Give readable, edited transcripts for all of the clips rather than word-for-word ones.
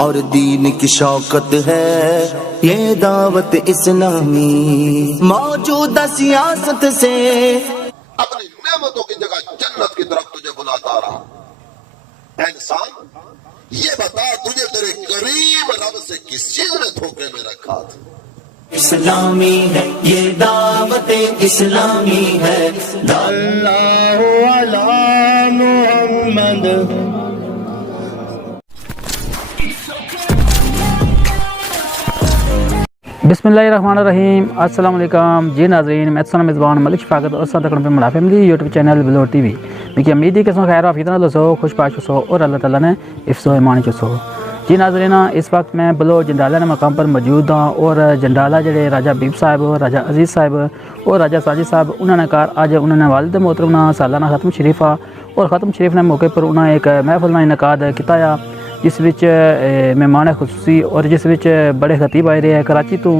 اور دین کی شوکت ہے یہ دعوت اسلامی، موجودہ سیاست سے اپنی نعمتوں کی جگہ جنت کی طرف تجھے بلاتا رہا۔ اے انسان یہ بتا تجھے تیرے کریم رب سے کس چیز نے دھوکے میں رکھا تھا؟ اسلامی ہے یہ دعوت اسلامی ہے، اللہ علی محمد۔ بسم اللہ الرحمن الرحیم، السلام علیکم جی ناظرین، میں سلام میزبان ملک شفاقت اور صدق پہ ملا فیملی یوٹیوب چینل بلور ٹی وی میں کہ امید ہے کہ خیر و فیتنا دوستو خوش پاش ہو اور اللہ تعالیٰ نے حفظ و ایمان چسو۔ جی ناظرین، اس وقت میں بلور جنڈالہ نے مقام پر موجود ہوں اور جنڈالہ جڑے راجہ بیب صاحب، راجہ عزیز صاحب اور راجہ ساجد صاحب انہوں نے کہا آج انہوں نے والد محترم سالانہ ختم شریفہ اور ختم شریف نے موقع پر انہوں نے ایک محفل کا انعقاد کیا جس وچ مہمان خصوصی اور جس وچ بڑے خطیب آئے رہے ہیں کراچی تو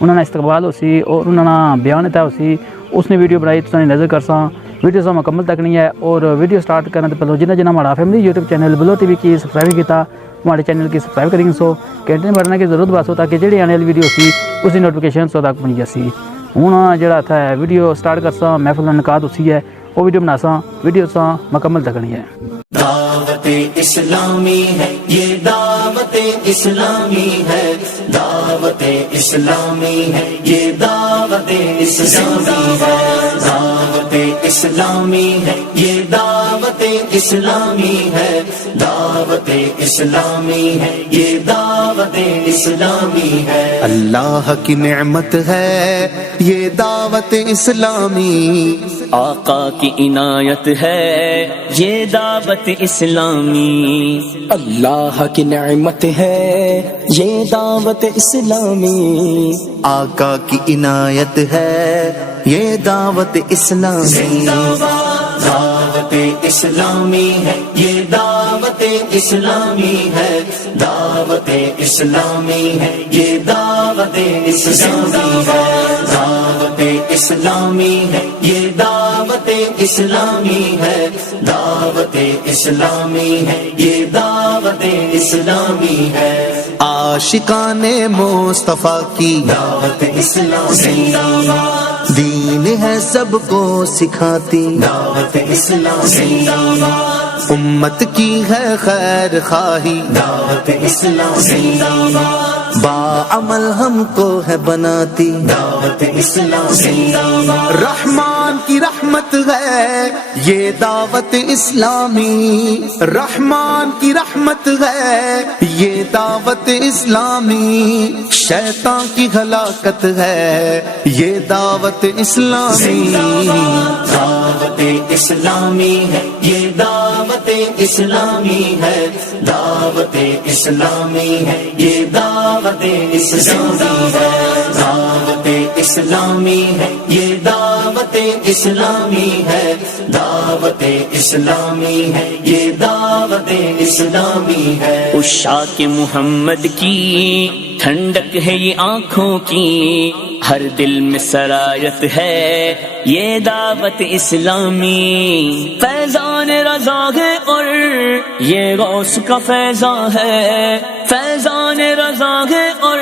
انہوں نے استقبال اسی اور انہوں نے بیان دیتا اسی اس نے ویڈیو بنائی تو نظر کرساں ویڈیو سے مکمل تک نہیں ہے اور ویڈیو سٹارٹ کرنے تو پہلے جنہ ہمارا فیملی یوٹیوب چینل بلور ٹی وی کی سبسکرائب کیتا ہمارے چینل کی سبسکرائب کریں سو گھنٹے بڑھنے کی ضرورت بس ہو تاکہ جڑی آنے والی ویڈیو سی اس کی نوٹیفیکیشن سو تک پہنچ جاسی۔ ہوں جڑا تھا ویڈیو سٹارٹ کرساں محفل انعقاد اسی ہے وہ ویڈیو بناساں ویڈیو سا مکمل تک نہیں ہے۔ دعوت اسلامی ہے یہ دعوت اسلامی ہے، دعوت اسلامی ہے یہ دعوت اسلامی ہے، دعوت اسلامی ہے یہ دعوت اسلامی ہے، دعوت اسلامی ہے یہ دعوت اسلامی ہے۔ اللہ کی نعمت ہے یہ دعوت اسلامی، آقا کی عنایت ہے یہ دعوت اسلامی، اللہ کی نعمت ہے یہ دعوت اسلامی، آقا کی عنایت ہے یہ دعوت اسلامی، دعوت اسلامی ہے یہ دعوت اسلامی ہے، دعوت اسلامی ہے یہ دعوت اسلامی ہے، دعوت اسلامی ہے یہ دعوت اسلامی ہے، دعوت اسلامی ہے یہ دعوت اسلامی ہے۔ عاشقان مصطفیٰ کی دعوت اسلامی، دین ہے سب کو سکھاتی دعوت اسلامی، امت کی ہے خیر خواہی دعوت اسلامی، باعمل ہم کو ہے بناتی دعوت اسلامی، رحمان کی رحمت ہے یہ دعوت اسلامی، رحمان کی رحمت ہے یہ دعوت اسلامی، شیطان کی ہلاکت ہے یہ دعوت اسلامی، دعوت اسلامی ہے یہ دعوت اسلامی ہے، دعوت اسلامی ہے یہ دعوت اسلامی ہے، دعوت اسلامی ہے یہ دعوت اسلامی ہے، دعوت اسلامی ہے یہ دعوت اسلامی ہے۔ عشاق محمد کی ٹھنڈک ہے یہ آنکھوں کی، ہر دل میں سرایت ہے یہ دعوت اسلامی، فیضان رضا ہے اور یہ غوث کا فیضان ہے، فیضان رضا ہے اور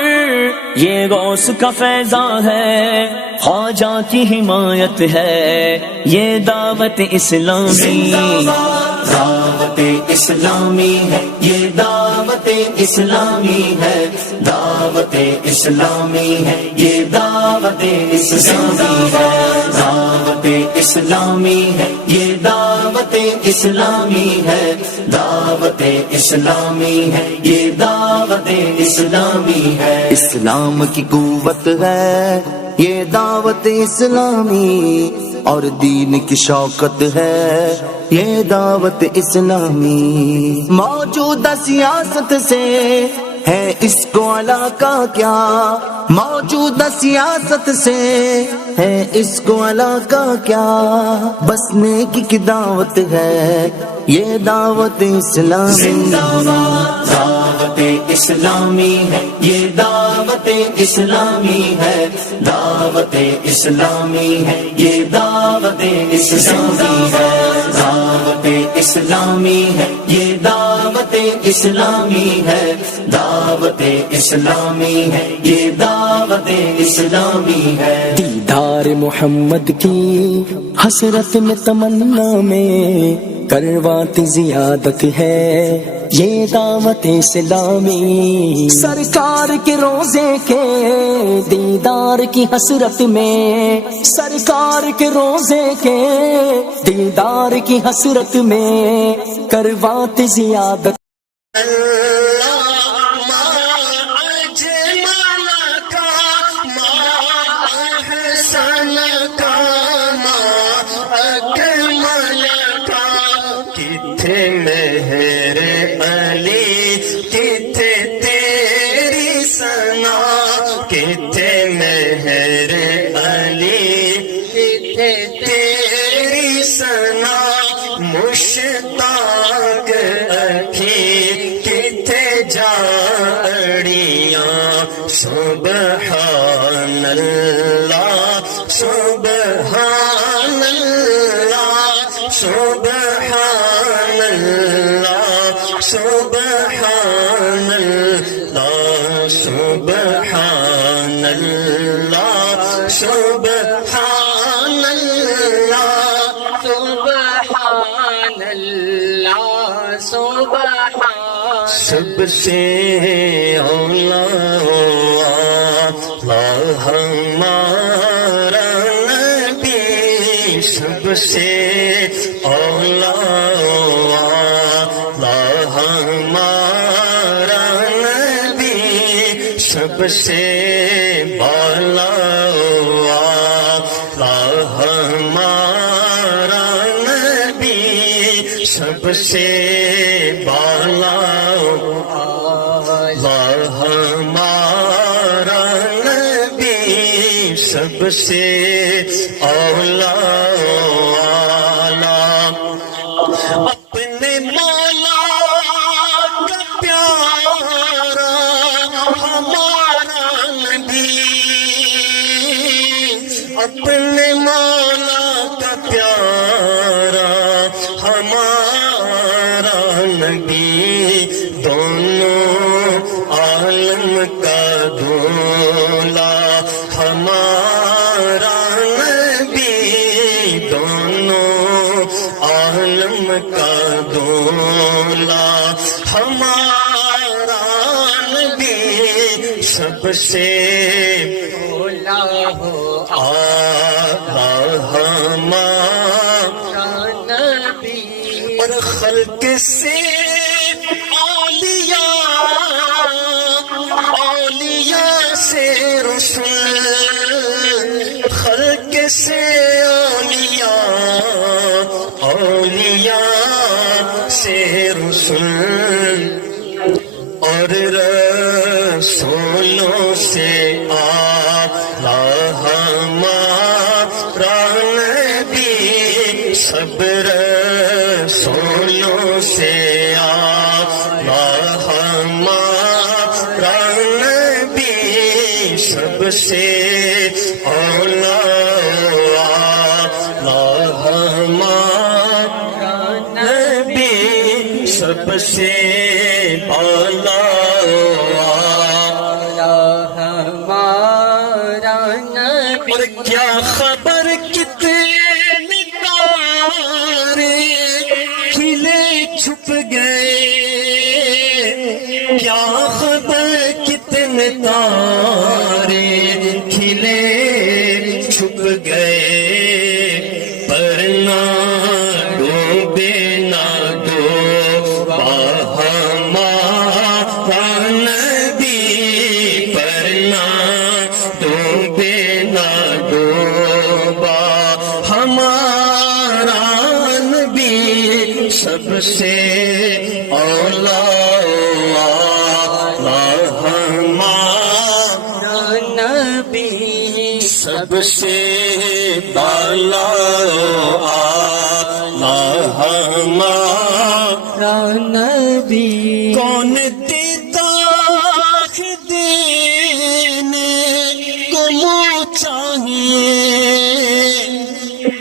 یہ غوث کا فیضان ہے، خواجہ کی حمایت ہے یہ دعوت اسلامی، دعوت اسلامی ہے یہ دعوت اسلامی ہے، دعوت اسلامی ہے یہ دعوت اسلامی ہے، دعوت اسلامی ہے یہ دعوت اسلامی ہے، دعوت اسلامی ہے یہ دعوت اسلامی ہے۔ اسلام کی قوت ہے یہ دعوت اسلامی اور دین کی شوکت ہے یہ دعوت اسلامی، موجودہ سیاست سے ہے اس کو علاقہ کیا، موجودہ سیاست سے ہے اس کو علاقہ کیا، بس نیکی کی دعوت ہے یہ دعوت اسلامی، دعوت اسلامی ہے یہ دعوت اسلامی ہے، دعوت اسلامی ہے یہ دعوت اسلامی ہے، دعوت اسلامی ہے، یہ دعوت اسلامی ہے، دعوت اسلامی ہے، یہ دعوت اسلامی ہے۔ دیدار محمد کی حسرت میں تمنا میں کروات زیادت ہے، یہ دعوت اسلامی۔ سرکار کے روزے کے دیدار کی حسرت میں، سرکار کے روزے کے دیدار کی حسرت میں کروات زیادت۔ مشتاق اکھی کتے جاڑیاں، سبحان اللہ سبحان اللہ سبحان اللہ سبحان اللہ سبحان اللہ سبحان اللہ سبحان اللہ سبحان۔ سب سے اولا ہمارا نبی، سب سے اولا ہمارا نبی، سب سے بالا ہمارا نبی، سب سے بالا ہمارا نبی، سب سے اولا اپنے مولا کا پیارا ہمارا نبی، اپنے مولا کا پیارا ہمارا نبی، دونوں عالم کا دولا ہمارا نبی، دونوں عالم کا دولا ہمارا نبی، سب سے اولا ہو ہمارا نبی، اور خلق سے اولیاء سے رسول، خلق سے اولیاء سے رسول، اور رسولوں سے ہمارا نبی، سب رسولوں سے ہمارا نبی، سب سے اولا ہمارا نبی، سب سے اولا ہمارا نبی۔ اور کیا خبر کتنے تارے کھلے چھپ گئے، کیا خبر کتنے تارے کھلے چھپ گئے، پر نہ ڈوبے نہ ڈوبا ہمارا نبی، پر نہ ڈوبے نہ ڈوبا ہمارا نبی، سب سے اولا ہمارا نبی، سب سے بالا ہمارا نبی۔ کون دیتا دینے کو منہ چاہیے،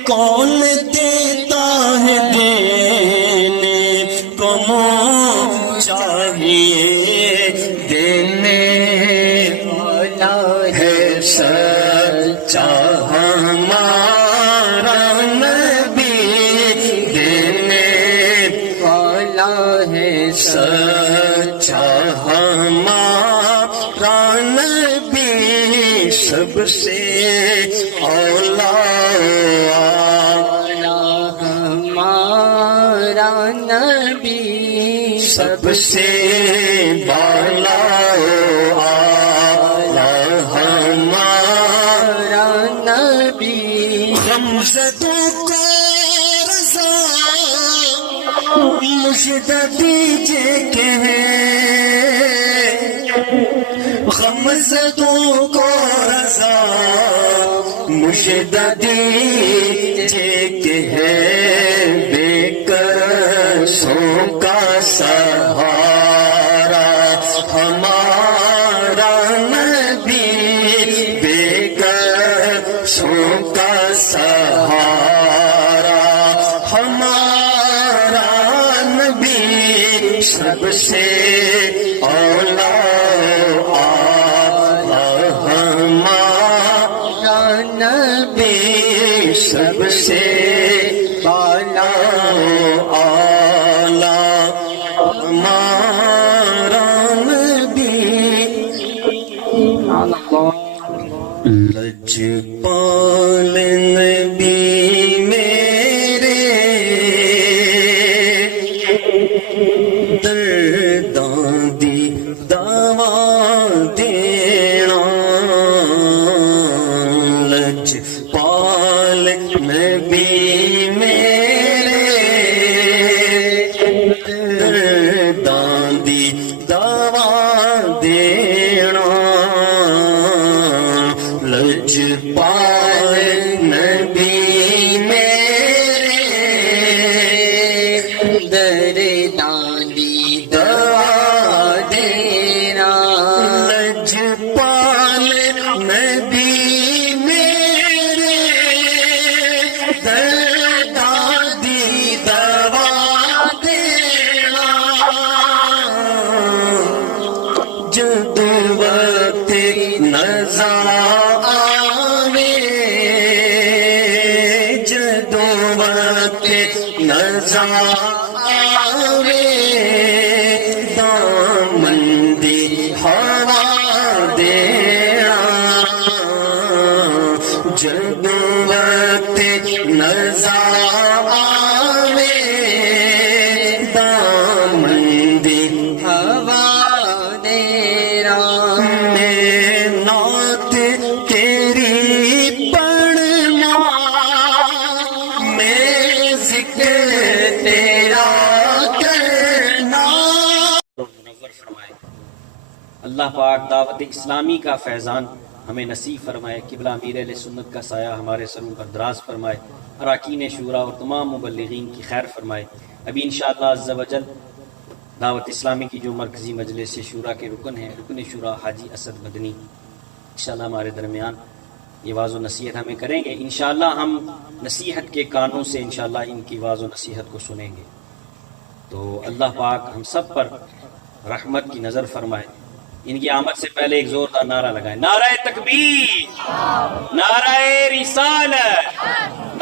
کون دیتا ہے دینے دینے والا ہے سچا ہمارا نبی، دینے والا ہے سچا ہمارا نبی، سب سے اولا ہمارا نبی، سب سے بالا ہمارا نبی، غمزدوں کو رضا مجھے دیجیے کہ غمزدوں کو رضا مجھے دیجیے کہ ہے بے کسوں کا سہارا ہمارا نبی، بے کسوں کا سہارا ہمارا نبی، سب سے اولا ہمارا نبی، سب سے بالا اعلیٰ ہمارا نبی، لجپال نبی میرے درداں دی دوا دینا، لجپال نبی میرے درداں دی دوا دینا، لجپال نبی میرے درداں دی دوا دینا، لجپال نبی میرے درداں دی دوا دینا، جد وقت نظر آوے، جد وقت نظر آوے، دامن دی ہوا دینا، جد وقت نظر آوے، دامن دی ہوا دینا، میں نعت تیری پڑھنا، میں ذکر تیرا کرنا۔ منور فرمائے اللہ پاک دعوت اسلامی کا فیضان ہمیں نصیب فرمائے، قبلہ امیر اہل سنت کا سایہ ہمارے سروں پر دراز فرمائے، اراکین شورا اور تمام مبلغین کی خیر فرمائے۔ ابھی انشاءاللہ عز و جل دعوت اسلامی کی جو مرکزی مجلس شورا کے رکن ہیں، رکن شورا حاجی اسد مدنی انشاءاللہ ہمارے درمیان یہ واعظ و نصیحت ہمیں کریں گے۔ انشاءاللہ ہم نصیحت کے کانوں سے انشاءاللہ ان کی واعظ و نصیحت کو سنیں گے، تو اللہ پاک ہم سب پر رحمت کی نظر فرمائے۔ ان کی آمد سے پہلے ایک زوردار نعرہ لگائیں، نعرہ تکبیر، نعرہ رسالت،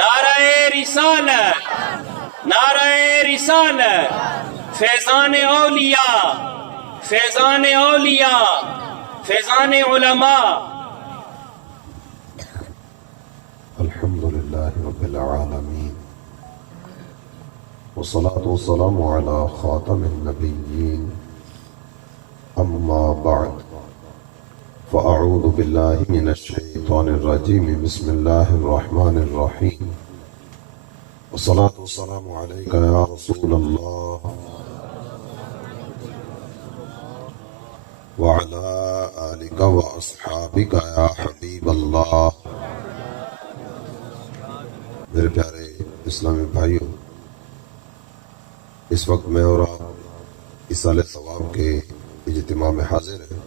نعرہ رسالت، نعرہ رسالت، فیضان اولیاء، فیضان اولیاء، فیضان علماء۔ الحمد لله رب العالمين والصلاة والسلام على خاتم النبيين، أما بعد، فأعوذ بالله من الشيطان الرجيم، بسم الله الرحمن الرحيم، والصلاة والسلام عليك يا رسول الله وعلى آلك وأصحابك يا حبيب الله۔ میرے پیارے اسلامی بھائیوں، اس وقت میں اور آپ ایصال ثواب کے اجتماع میں حاضر ہیں۔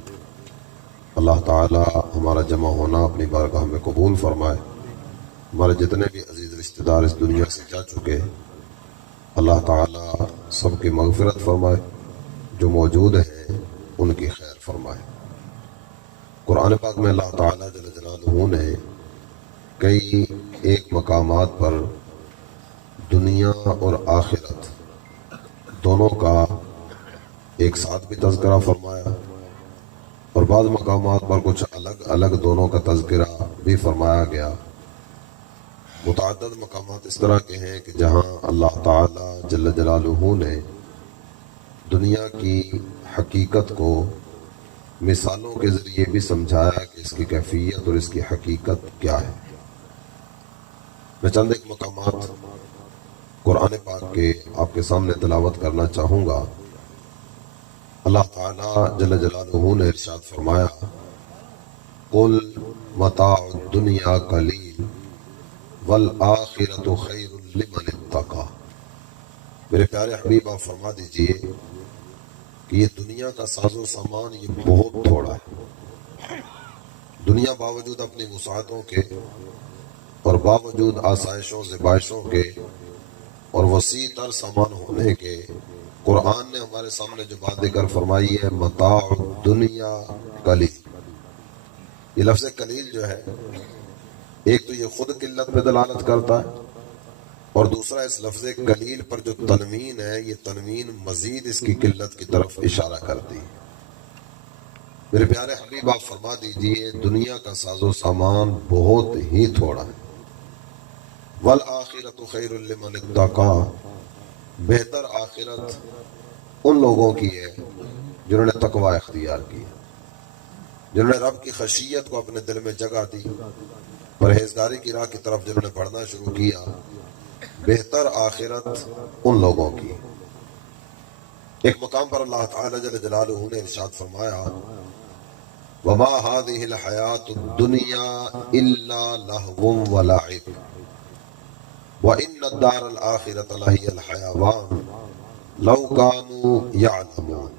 اللہ تعالی ہمارا جمع ہونا اپنی بارگاہ میں قبول فرمائے۔ ہمارے جتنے بھی عزیز رشتہ دار اس دنیا سے جا چکے ہیں، اللہ تعالی سب کی مغفرت فرمائے۔ جو موجود ہیں ان کی خیر فرمائے۔ قرآن پاک میں اللہ تعالیٰ جل جلالہ نے کئی ایک مقامات پر دنیا اور آخرت دونوں کا ایک ساتھ بھی تذکرہ فرمایا، اور بعض مقامات پر کچھ الگ الگ دونوں کا تذکرہ بھی فرمایا گیا۔ متعدد مقامات اس طرح کے ہیں کہ جہاں اللہ تعالیٰ جل جلالہ نے دنیا کی حقیقت کو مثالوں کے ذریعے بھی سمجھایا کہ اس کی کیفیت اور اس کی حقیقت کیا ہے۔ میں چند ایک مقامات قرآن پاک کے آپ کے سامنے تلاوت کرنا چاہوں گا۔ اللہ تعالیٰ جل جلالہ نے ارشاد فرمایا، قل متاع الدنیا قلیل والآخرۃ خیر لمن اتقی۔ میرے پیارے حبیب آپ فرما دیجئے کہ یہ دنیا کا ساز و سامان یہ بہت تھوڑا ہے۔ دنیا باوجود اپنی وسعتوں کے اور باوجود آسائشوں زبائشوں کے اور وسیع تر سامان ہونے کے، قرآن نے ہمارے سامنے جو بات ذکر فرمائی ہے، متاع الدنیا قلیل۔ یہ لفظ قلیل جو ہے، ایک تو یہ خود قلت پہ دلالت کرتا ہے، اور دوسرا اس لفظ قلیل پر جو تنوین ہے، یہ تنوین مزید اس کی قلت کی طرف اشارہ کرتی ہے۔ میرے پیارے حبیب آپ فرما دیجئے دنیا کا ساز و سامان بہت ہی تھوڑا ہے۔ والآخرۃ خیر لمن اتقی، بہتر آخرت ان لوگوں کی ہے جنہوں نے تقوی اختیار کی، جنہوں نے رب کی خشیت کو اپنے دل میں جگہ دی، پرہیزگاری کی راہ کی طرف جنہوں نے بڑھنا شروع کیا، بہتر آخرت ان لوگوں کی۔ ایک مقام پر اللہ تعالی جل جلالہ نے ارشاد فرمایا، وما هذه الحیاة الدنیا الا لہو ولعب وان الدار الآخرۃ لہی الحیوان لو کانوا یعلمون۔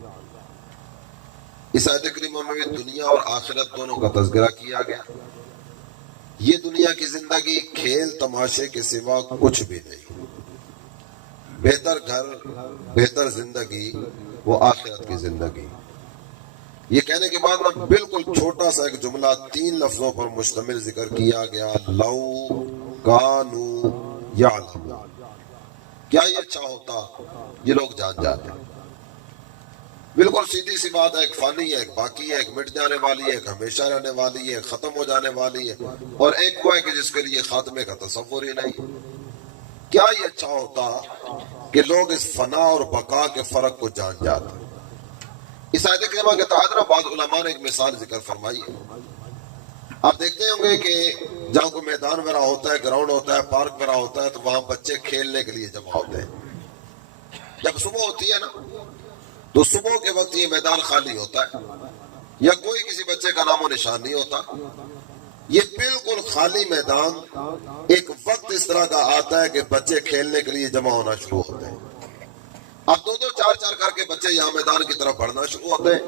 اس آیت کریمہ میں بھی دنیا اور آخرت دونوں کا تذکرہ کیا گیا۔ یہ دنیا کی زندگی کھیل تماشے کے سوا کچھ بھی نہیں۔ بہتر گھر، بہتر زندگی وہ آخرت کی زندگی۔ یہ کہنے کے بعد میں بالکل چھوٹا سا ایک جملہ 3 لفظوں پر مشتمل ذکر کیا گیا، لو کانوا یعلمون۔ کیا یہ اچھا ہوتا یہ لوگ جان جاتے۔ بالکل سیدھی سی بات ہے، ایک فانی ہے، ایک باقی ہے، ایک مٹ جانے والی ہے، ایک ہمیشہ رہنے والی ہے، ایک ختم ہو جانے والی ہے، اور ایک وہ ہے کہ جس کے لیے خاتمے کا تصور ہی نہیں۔ کیا یہ اچھا ہوتا کہ لوگ اس فنا اور بقا کے فرق کو جان جاتے۔ اس آیت کریمہ کے تحت بعض علماء نے ایک مثال ذکر فرمائی ہے۔ آپ دیکھتے ہوں گے کہ جہاں کوئی میدان وغیرہ ہوتا ہے، گراؤنڈ ہوتا ہے، پارک وغیرہ ہوتا ہے، تو وہاں بچے کھیلنے کے لیے جمع ہوتے ہیں۔ جب صبح ہوتی ہے نا تو صبح کے وقت یہ میدان خالی ہوتا ہے، یا کوئی کسی بچے کا نام و نشان نہیں ہوتا۔ یہ بالکل خالی میدان ایک وقت اس طرح کا آتا ہے کہ بچے کھیلنے کے لیے جمع ہونا شروع ہوتے ہیں۔ اب 2-2 4-4 کر کے بچے یہاں میدان کی طرف بڑھنا شروع ہوتے ہیں،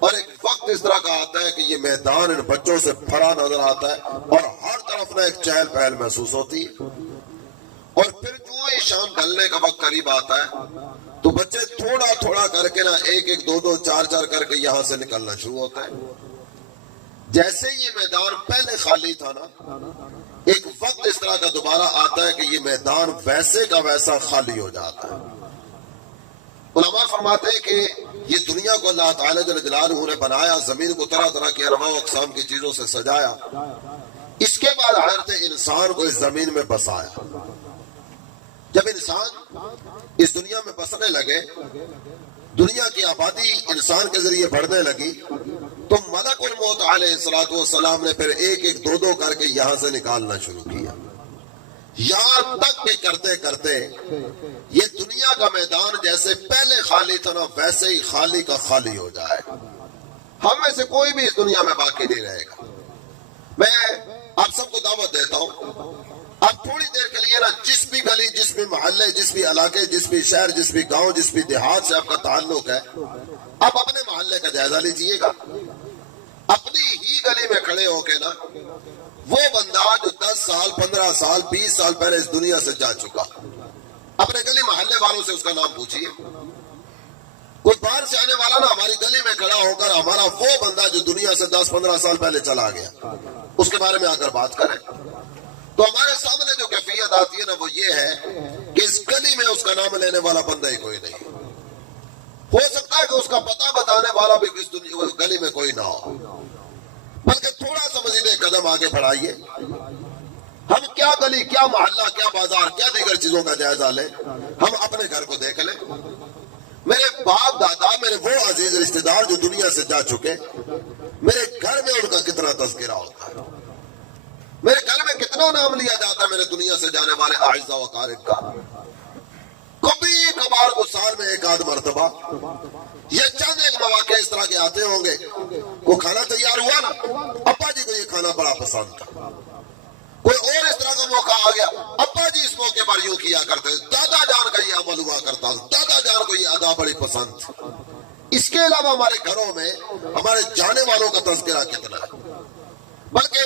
اور ایک وقت اس طرح کا آتا ہے کہ یہ میدان ان بچوں سے بھرا نظر آتا ہے، اور ہر طرف نہ ایک چہل پہل محسوس ہوتی ہے۔ اور پھر جو ہی شام ڈھلنے کا وقت قریب آتا ہے تو بچے تھوڑا تھوڑا کر کے نا 1-1 2-2 4-4 کر کے یہاں سے نکلنا شروع ہوتا ہے۔ جیسے یہ میدان پہلے خالی تھا نا، ایک وقت اس طرح کا دوبارہ آتا ہے کہ یہ میدان ویسے کا ویسا خالی ہو جاتا ہے۔ علماء فرماتے ہیں کہ یہ دنیا کو اللہ تعالی جل جلالہ نے بنایا، زمین کو طرح طرح کی انواع و اقسام کی چیزوں سے سجایا، اس کے بعد حضرت انسان کو اس زمین میں بسایا۔ جب انسان اس دنیا میں بسنے لگے، دنیا کی آبادی انسان کے ذریعے بڑھنے لگی، تو ملک الموت علیہ السلام نے پھر 1-1 2-2 کر کے یہاں سے نکالنا شروع کیا، یہاں تک کہ کرتے کرتے یہ دنیا کا میدان جیسے پہلے خالی تھا نا، ویسے ہی خالی کا خالی ہو جائے۔ ہم میں سے کوئی بھی اس دنیا میں باقی نہیں رہے گا۔ میں آپ سب کو دعوت دیتا ہوں، آپ تھوڑی دیر کے لیے نا جس بھی گلی، جس بھی محلے، جس بھی علاقے، جس بھی شہر، جس بھی گاؤں، جس بھی دیہات سے آپ کا تعلق ہے، آپ اپنے محلے کا جائزہ لیجئے گا۔ اپنی ہی گلی میں کھڑے ہو کے نا وہ بندہ جو 10 سال 15 سال 20 سال پہلے اس دنیا سے جا چکا، اپنے گلی محلے والوں سے اس کا نام پوچھئے، کوئی باہر سے آنے والا نا ہماری گلی میں کھڑا ہو کر ہمارا وہ بندہ جو دنیا سے 10-15 سال پہلے چلا گیا اس کے بارے میں آ کر بات کریں تو ہمارے سامنے جو کیفیت آتی ہے نا وہ یہ ہے کہ اس گلی میں اس کا نام لینے والا بندہ ہی کوئی نہیں. ہو سکتا ہے کہ اس کا پتہ بتانے والا بھی اس گلی میں کوئی نہ ہو, بلکہ تھوڑا سا مزید ایک قدم آگے بڑھائیے. ہم کیا گلی, کیا محلہ, کیا بازار, کیا دیگر چیزوں کا جائزہ لیں, ہم اپنے گھر کو دیکھ لیں. میرے باپ دادا, میرے وہ عزیز رشتہ دار جو دنیا سے جا چکے, میرے گھر میں ان کا کتنا تذکرہ ہوتا ہے, میرے گھر میں کتنا نام لیا جاتا ہے میرے دنیا سے جانے والے اعزاء و اقارب کا. کبھی کبھار کو سال میں ایک آدھ مرتبہ یہ چند ایک مواقع اس طرح کے آتے ہوں گے, کوئی کھانا تیار ہوا نا, ابا جی کو یہ کھانا بڑا پسند تھا. کوئی اور اس طرح کا موقع آ گیا, ابا جی اس موقع پر یوں کیا کرتے, دادا جان کا یہ عمل ہوا کرتا, دادا جان کو یہ ادا بڑی پسند تھی. اس کے علاوہ ہمارے گھروں میں ہمارے جانے والوں کا تذکرہ کتنا ہے. بلکہ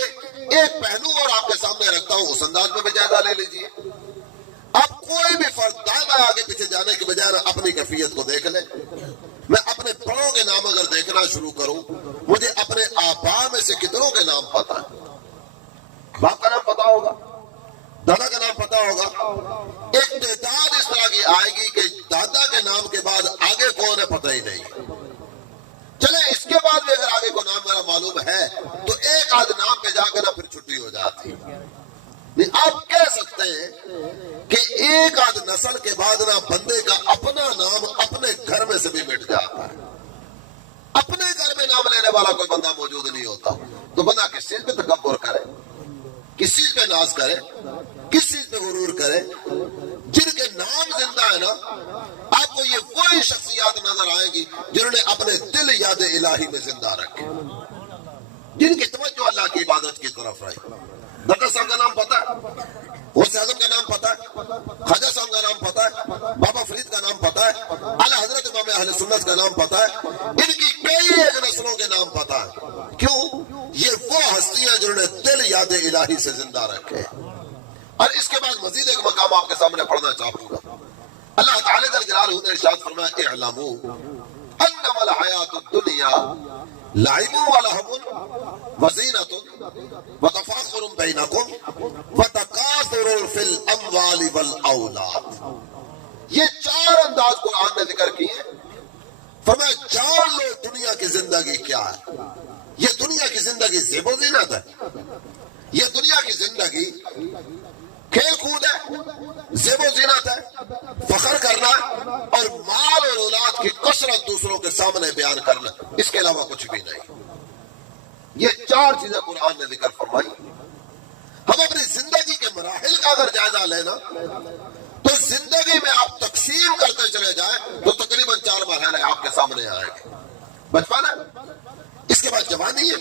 ایک پہلو اور آپ کے سامنے رکھتا ہوں, اس انداز میں بھی جائزہ لے لیجئے. آپ کوئی بھی فرد دائیں آگے پیچھے جانے کے بجائے اپنی کیفیت کو دیکھ لیں. میں اپنے بڑوں کے نام اگر دیکھنا شروع کروں, مجھے اپنے آبا میں سے کتنوں کے نام پتا ہے. باپ کا نام پتا ہوگا, دادا کا نام پتا ہوگا. ایک تعداد اس طرح کی آئے گی کہ دادا کے نام کے بعد آگے کون ہے پتہ ہی نہیں. چلے اس کے بعد بھی اگر آگے کو نام میرا معلوم ہے تو ایک آدھ نام پہ جا کر پھر چھٹی ہو جاتی. آپ کہہ سکتے ہیں کہ ایک آدھ نسل کے بعد نہ بندے کا اپنا نام اپنے گھر میں سے بھی مٹ جاتا ہے. اپنے گھر میں نام لینے والا کوئی بندہ موجود نہیں ہوتا. تو بندہ کس چیز پہ تکبر کرے, کس چیز پہ ناز کرے, کس چیز پہ غرور کرے. جن کے نام زندہ ہے نا, آپ کو یہ وہی شخصیات نظر آئیں گی جنہوں نے اپنے دل یاد الہی میں زندہ رکھے, جن کی توجہ اللہ کی عبادت کی طرف رہی. دادا صاحب کا نام پتا ہے, غوث اعظم کا نام پتا ہے, خواجہ صاحب کا نام پتا ہے, بابا فرید کا نام پتا ہے, اعلیٰ حضرت امام اہل سنت کا نام پتا ہے. ان کی کئی ایک نسلوں کے نام پتا ہے. کیوں؟ یہ وہ ہستیاں جنہوں نے دل یاد الہی سے زندہ رکھے. اور اس کے بعد مزید ایک مقام آپ کے سامنے پڑھنا چاہوں گا. اللہ تعالی جل جلالہ نے ارشاد فرمایا, اعلموا انما الحیات الدنیا لعب ولہو وزینۃ وتفاخر بینکم وتکاثر فی الاموال والاولاد. یہ چار انداز قرآن نے ذکر کیے. فرمایا جان لو دنیا کی زندگی کیا ہے. یہ دنیا کی زندگی زیب و زینت ہے. یہ دنیا کی زندگی کھیل کود ہے, زیب و زینت ہے, فخر کرنا اور مال اور اولاد کی کثرت دوسروں کے سامنے بیان کرنا, اس کے علاوہ کچھ بھی نہیں. یہ چار چیزیں قرآن نے ذکر فرمائی. ہم اپنی زندگی کے مراحل کا اگر جائزہ لینا تو زندگی میں آپ تقسیم کرتے چلے جائیں تو تقریباً 4 مرحلے آپ کے سامنے آئیں گے. بچپن ہے, اس کے بعد جوانی ہے,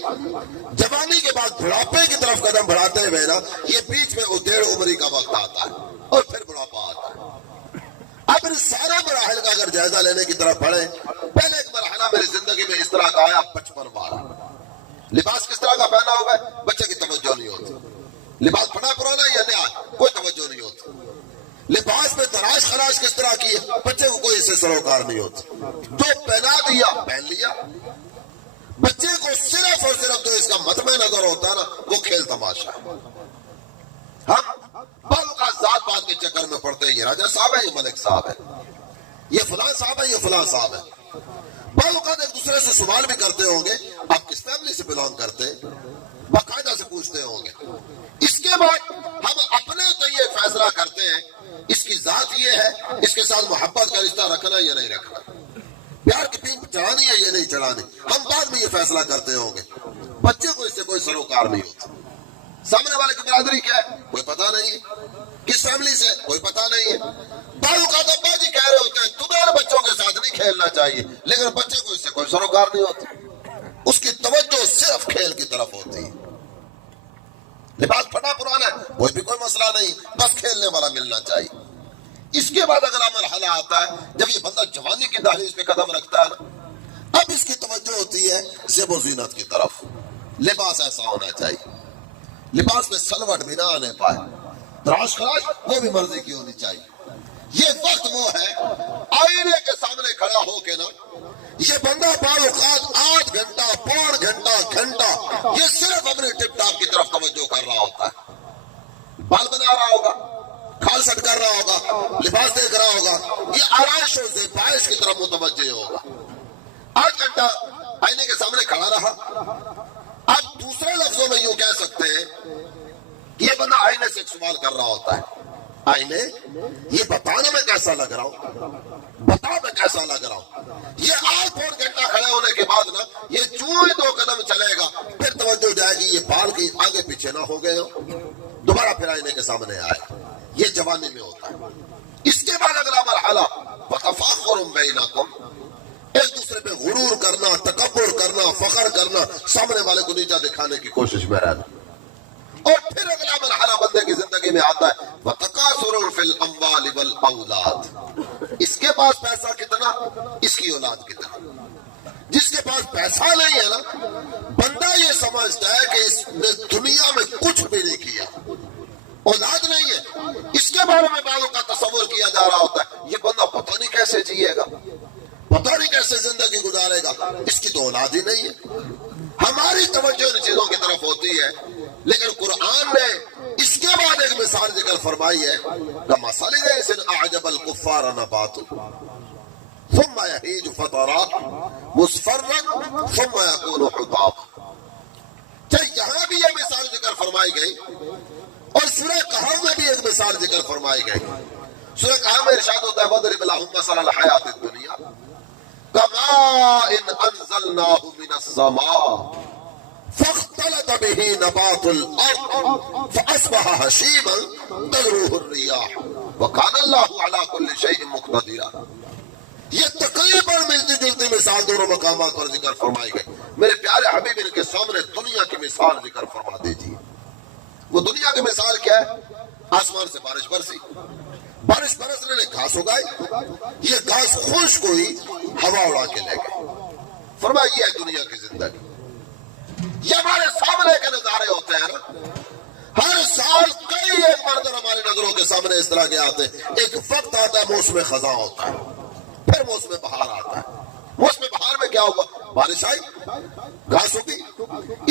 جوانی کے بعد بڑھاپے کی طرف قدم بڑھاتے ہوئے نا یہ بیچ میں ادھیڑ عمری کا وقت آتا ہے اور پھر بڑھاپا آتا ہے. اب ان سارے مراحل کا اگر جائزہ لینے کی طرف بڑھیں, پہلے ایک مرحلہ میری زندگی میں اس طرح کا آیا, 55 والا. لباس کس طرح کا پہنا ہوا ہے, بچے کی توجہ نہیں ہوتی. لباس پڑا پرانا یا نیا, کوئی توجہ نہیں ہوتی. لباس میں تراش خراش کس طرح کی ہے, بچے کو کوئی اس سے سروکار نہیں ہوتی. جو پہنا دیا پہن لیا. بچے کو صرف اور صرف جو اس کا مطمع نظر ہوتا ہے نا وہ کھیل تماشا ہے. ہم بل کا ذات پات کے چکر میں پڑتے ہیں, یہ راجہ صاحب ہے, یہ ملک صاحب ہے, یہ فلاں صاحب ہے, یہ فلاں صاحب ہے. بل اوقات ایک دوسرے سے سوال بھی کرتے ہوں گے, آپ کس فیملی سے بلانگ کرتے ہیں, باقاعدہ سے پوچھتے ہوں گے. اس کے بعد ہم اپنے تو یہ فیصلہ کرتے ہیں اس کی ذات یہ ہے, اس کے ساتھ محبت کا رشتہ رکھنا یا نہیں رکھنا, پیار کی پینگ چڑھانی ہے یا نہیں چڑھانی. ہم بعد میں یہ فیصلہ کرتے ہوں گے. بچے کو اس سے کوئی سروکار نہیں ہوتا. سامنے والے کی برادری کیا ہے کوئی پتہ نہیں ہے, کس فیملی سے کوئی پتہ نہیں ہے. بعض اوقات ابا جی کہہ رہے ہوتے ہیں تمہارے بچوں کے ساتھ نہیں کھیلنا چاہیے, لیکن بچے کو اس سے کوئی سروکار نہیں ہوتا. اس کی توجہ صرف کھیل کی طرف ہوتی ہے. لباس پھٹا پرانا ہے, کوئی بھی کوئی مسئلہ نہیں, بس کھیلنے والا ملنا چاہیے. اس کے بعد اگلا مرحلہ آتا ہے جب یہ بندہ جوانی کی دہلیز پہ قدم رکھتا ہے نا, اب اس کی توجہ ہوتی ہے زیب و زینت کی طرف. لباس ایسا ہونا چاہیے, لباس میں سلوٹ بھی نہ آنے پائے, تراش خراش وہ بھی مرضی کی ہونی چاہیے. یہ وقت وہ ہے آئینے کے سامنے کھڑا ہو کے نا یہ بندہ بعض اوقات 8 گھنٹہ پون گھنٹہ یہ صرف اپنے ٹپ ٹاپ کی طرف توجہ کر رہا ہوتا ہے، بال بنا رہا ہوگا، کھال سٹ کر رہا ہوگا، لباس دیکھ رہا ہوگا، یہ آرائش و زیبائش کی طرف متوجہ ہوگا۔ 8 گھنٹہ آئینے کے سامنے کھڑا رہا۔ اب دوسرے لفظوں میں یوں کہہ سکتے ہیں کہ یہ بندہ آئینے سے ایک سوال کر رہا ہوتا ہے، آئینے یہ بتانا میں کیسا لگ رہا ہوں، بتا میں کیسا لگ رہا ہوں۔ یہ 8 گھنٹہ کھڑے ہونے کے بعد نا یہ چوئی 2 قدم چلے گا، پھر توجہ جائے گی یہ بال کے آگے پیچھے نہ ہو گئے ہو، دوبارہ پھر آئینے کے سامنے آئے۔ یہ جوانی میں ہوتا ہے۔ اس کے بعد اگلا مرحلہ وَتَفَاخُرٌ بَيْنَكُمْ، ایک دوسرے پہ غرور کرنا، تکبر کرنا، فخر کرنا، سامنے والے کو نیچا دکھانے کی کوشش میں رہنا۔ اور پھر اگلا مرحلہ بندے کی زندگی میں آتا ہے وَتَكَاثُرٌ فِي الْأَمْوَالِ وَالْأَوْلَادِ، اس کے پاس پیسہ کتنا، اس کی اولاد کتنا۔ جس کے پاس پیسہ نہیں ہے نا بندہ یہ سمجھتا ہے کہ اس نے دنیا میں کچھ بھی نہیں کیا، اولاد نہیں ہے، اس کے بارے میں بعضوں کا تصور کیا جا رہا ہوتا ہے یہ بندہ پتہ نہیں کیسے جیے گا، پتہ نہیں کیسے زندگی گزارے گا، اس کی تو اولاد ہی نہیں ہے۔ ہماری توجہ ان چیزوں کی طرف ہوتی ہے، لیکن قرآن نے اس کے بعد ایک مثال ذکر فرمائی ہے کَمَثَلِ غَيْثٍ أَعْجَبَ الْكُفَّارَ نَبَاتُهُ ثُمَّ يَهِيجُ فَتَرَاهُ مُصْفَرًّا ثُمَّ يَكُونُ حُطَامًا۔ یہاں بھی یہ مثال ذکر فرمائی گئی اور سورہ کہف میں بھی ایک مثال ذکر فرمائی گئی۔ سورہ کہف میں ارشاد ہوتا ہے وَضْرِبْ لَهُم مَثَلَ الْحَيَاةِ الدُّنْيَا كَمَاءٍ أَنزَلْنَاهُ مِنَ السَّمَاءِ فاختلط به نبات الارض فاصبح هشيما تذروه الرياح وكان الله على كل شيء مقتدرا۔ یہ تقریباً ملتی جلتی مثال دونوں مقامات پر ذکر فرمائی گئی۔ میرے پیارے حبیب ان کے سامنے دنیا کی مثال ذکر فرما دیجیے۔ وہ دنیا کی مثال کیا ہے؟ آسمان سے بارش برسی، بارش برسنے نے گھاس اگائی، یہ گھاس خشک ہوئی، ہوا اڑا کے لے گئی۔ فرمایا یہ ہے دنیا کی زندگی۔ یہ ہمارے سامنے کے نظارے ہوتے ہیں نا، ہر سال کئی ایک منظر ہماری نظروں کے سامنے اس طرح کے آتے ہیں۔ ایک وقت آتا ہے موسم خزاں ہوتا ہے، پھر موسم بہار آتا ہے۔ موسم بہار میں کیا ہوا؟ بارش آئی، گھاس اگی،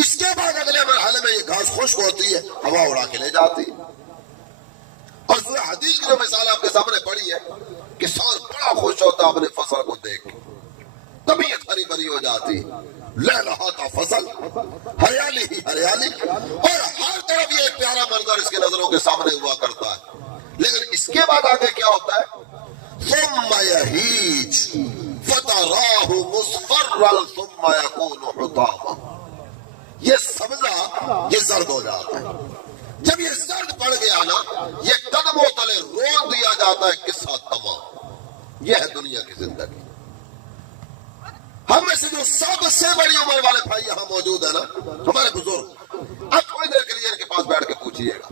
اس کے بعد اگلے مرحلے میں یہ گھاس خشک ہوتی ہے، ہوا اڑا کے لے جاتی ہے۔ اور سورہ حدیث کی جو مثال آپ کے سامنے پڑی ہے، کسان بڑا خوش ہوتا اپنے فصل کو دیکھ کے، طبیعت ہری بھری ہو جاتی، لہلہاتا فصل، ہریالی ہی ہریالی، اور ہر طرف یہ ایک پیارا منظر اس کے نظروں کے سامنے ہوا کرتا ہے۔ لیکن اس کے بعد آگے کیا ہوتا ہے؟ ثم یہیج فتراہ مصفرا ثم یکون حطاما، یہ سبزہ یہ زرد ہو جاتا ہے۔ جب یہ زرد پڑ گیا نا یہ قدموں تلے رون دیا جاتا ہے قصہ تمام۔ یہ ہے دنیا کی زندگی۔ ہم میں سے جو سب سے بڑی عمر والے بھائی یہاں موجود ہیں نا ہمارے بزرگ، اب تھوڑی دیر کے لیے ان کے پاس بیٹھ کے پوچھئے گا،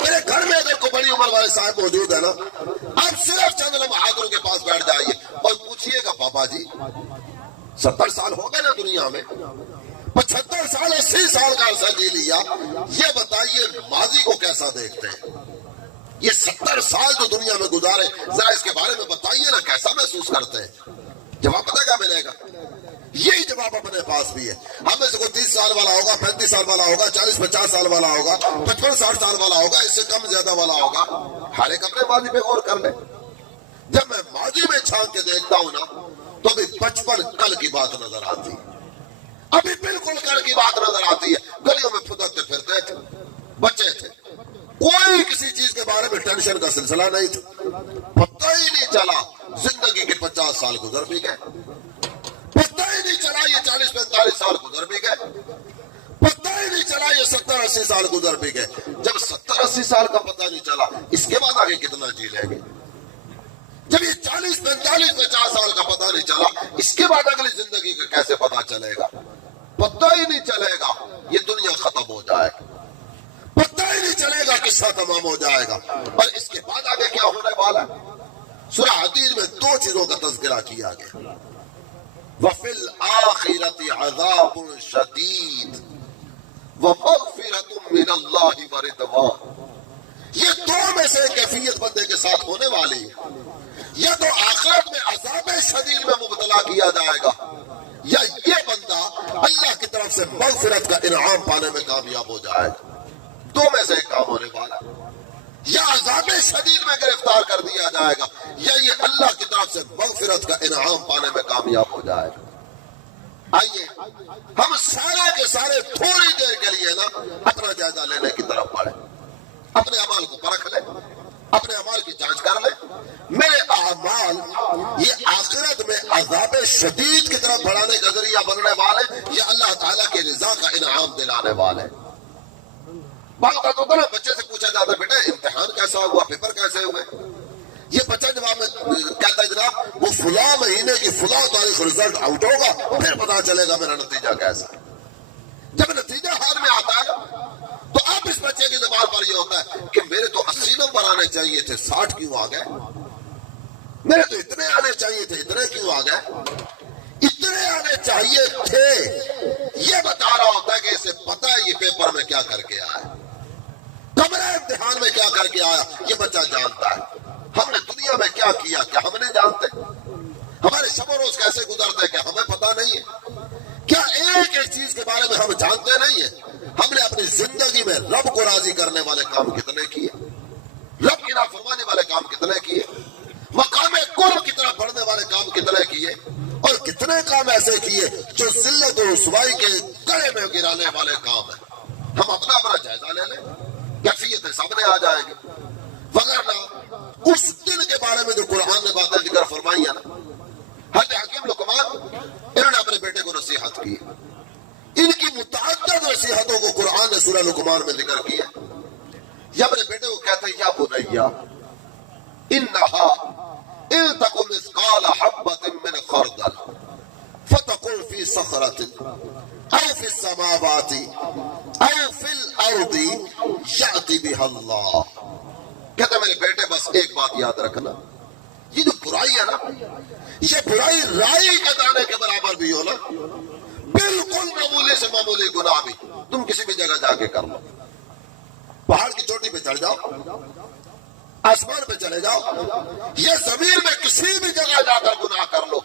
میرے گھر میں اگر کوئی بڑی عمر والے صاحب موجود ہے نا اب صرف چند لمحات ان کے پاس بیٹھ جائیے اور پوچھئے گا پاپا جی 70 سال ہو گئے نا دنیا میں، 75 سال 80 سال کا عرصہ جی لیا، یہ بتائیے ماضی کو کیسا دیکھتے ہیں؟ یہ 70 سال جو دنیا میں گزارے ذرا اس کے بارے میں بتائیے نا کیسا محسوس کرتے ہیں؟ جواب پتہ کیا ملے گا؟ یہی جواب اپنے پاس بھی ہے۔ ہم میں سے کوئی 30 سال والا ہوگا، 35 سال والا ہوگا، 40-50 سال والا ہوگا، 55-60 سال والا ہوگا، اس سے کم زیادہ والا ہوگا۔ ہر ایک اپنے ماضی پہ غور کر لے۔ جب میں ماضی میں چھان کے دیکھتا ہوں نا تو ابھی بچپن کل کی بات نظر آتی ہے، ابھی بالکل کل کی بات نظر آتی ہے۔ گلیوں میں پھدکتے پھرتے تھے، بچے تھے، کوئی کسی چیز کے بارے میں ٹینشن کا سلسلہ نہیں تھا، پتہ ہی نہیں چلا زندگی کے 50 سال گزر بھی گئے، پتہ ہی نہیں چلا یہ 40-45 سال گزر بھی گئے، پتہ ہی نہیں چلا یہ 70-80 سال گزر بھی گئے۔ جب 70-80 سال کا پتہ نہیں چلا اس کے بعد آگے کتنا جی لیں گے؟ جب یہ 40-45-50 سال کا پتہ نہیں چلا اس کے بعد اگلی زندگی کا کیسے پتہ چلے گا؟ پتہ ہی نہیں چلے گا، یہ دنیا ختم ہو جائے گا، پتہ ہی نہیں چلے گا، قصہ تمام ہو جائے گا۔ اور اس کے بعد آگے کیا ہونے والا ہے؟ سورہ حدید میں 2 چیزوں کا تذکرہ کیا گیا، وَفِي الْآخِرَةِ عَذَابٌ شَدِيدٌ وَمَغْفِرَةٌ مِّنَ اللَّهِ وَرِضْوَانٌ۔ یہ دو میں سے کیفیت بندے کے ساتھ ہونے والی ہے، یا تو آخرت میں عذاب شدید میں مبتلا کیا جائے گا، یا یہ بندہ اللہ کی طرف سے مغفرت کا انعام پانے میں کامیاب ہو جائے گا۔ دو میں سے ایک کام ہونے والا ہے، یا عذاب شدید میں گرفتار کر دیا جائے گا، یا یہ اللہ کی طرف سے مغفرت کا انعام پانے میں کامیاب ہو جائے گا۔ آئیے ہم سارے کے سارے تھوڑی دیر کے لیے نا اپنا جائزہ لینے کی طرف بڑھیں، اپنے اعمال کو پرکھ لیں، اپنے اعمال کی جانچ کر لیں۔ میرے اعمال یہ آخرت میں عذاب شدید کی طرف بڑھانے کا ذریعہ بننے والے یا اللہ تعالیٰ کی رضا کا انعام دلانے والے؟ بعض اوقات ہوتا ہے نا، بچے سے پوچھا جاتا ہے بیٹا امتحان کیسا ہوا، پیپر کیسے ہوئے؟ یہ بچہ جواب میں کہتا ہے جناب وہ فلاں مہینے کی فلاں تاریخ رزلٹ آؤٹ ہوگا، پھر پتا چلے گا میرا نتیجہ کیسا ہے۔ جب نتیجہ ہاتھ میں آتا ہے تو اب اس بچے کی زبان پر یہ ہوتا ہے کہ میرے تو 80 نمبر آنے چاہیے تھے، 60 کیوں آ گئے؟ میرے تو اتنے آنے چاہیے تھے، اتنے کیوں آ گئے؟ اتنے آنے چاہیے تھے یہ بتا رہا ہوتا ہے کہ اسے پتا ہے یہ پیپر میں کیا کر کے آیا، کمرہ امتحان میں کیا کر کے آیا، یہ بچہ جانتا ہے۔ ہم نے دنیا میں کیا کیا کیا ہم نہیں جانتے؟ ہمارے شب و روز کیسے گزرتے کیا ہمیں پتا نہیں ہے؟ کیا ایک ایک چیز کے بارے میں ہم جانتے نہیں ہیں؟ ہم نے اپنی زندگی میں رب کو راضی کرنے والے کام کتنے کیے، رب کی نافرمانی والے کام کتنے کیے، مقام قرب کی طرف بڑھنے والے کام کتنے کیے، اور کتنے کام ایسے کیے جو ذلت و رسوائی کے گڑے میں گرانے والے کام ہیں؟ ہم اپنا جائزہ لے لیں، کیفیتیں سامنے آ جائیں گے۔ وغیرہ اس دن کے بارے میں جو قرآن نے باتیں ذکر فرمائی ہیں نا، حضرت حکیم لقمان انہوں نے اپنے بیٹے کو نصیحت کی، ان کی متعدد نصیحتوں کو قرآن نے سورہ لقمان میں ذکر کیا۔ یہ اپنے بیٹے کو کہتے ہیں یا بنیا انہا ان تکن مثقال حبۃ من خردل فتکن فی صخرۃ او فی السماوات او فی الارض یأتی بها اللہ۔ کہتے ہیں میرے بیٹے بس ایک بات یاد رکھنا، یہ جو برائی ہے نا، یہ برائی رائی کے دانے کے برابر بھی ہو نا، بالکل معمولی سے معمولی گناہ بھی تم کسی بھی جگہ جا کے کر لو، پہاڑ کی چوٹی پہ چڑھ جاؤ، آسمان پہ چلے جاؤ، یہ زمین میں کسی بھی جگہ جا کر گناہ کر لو،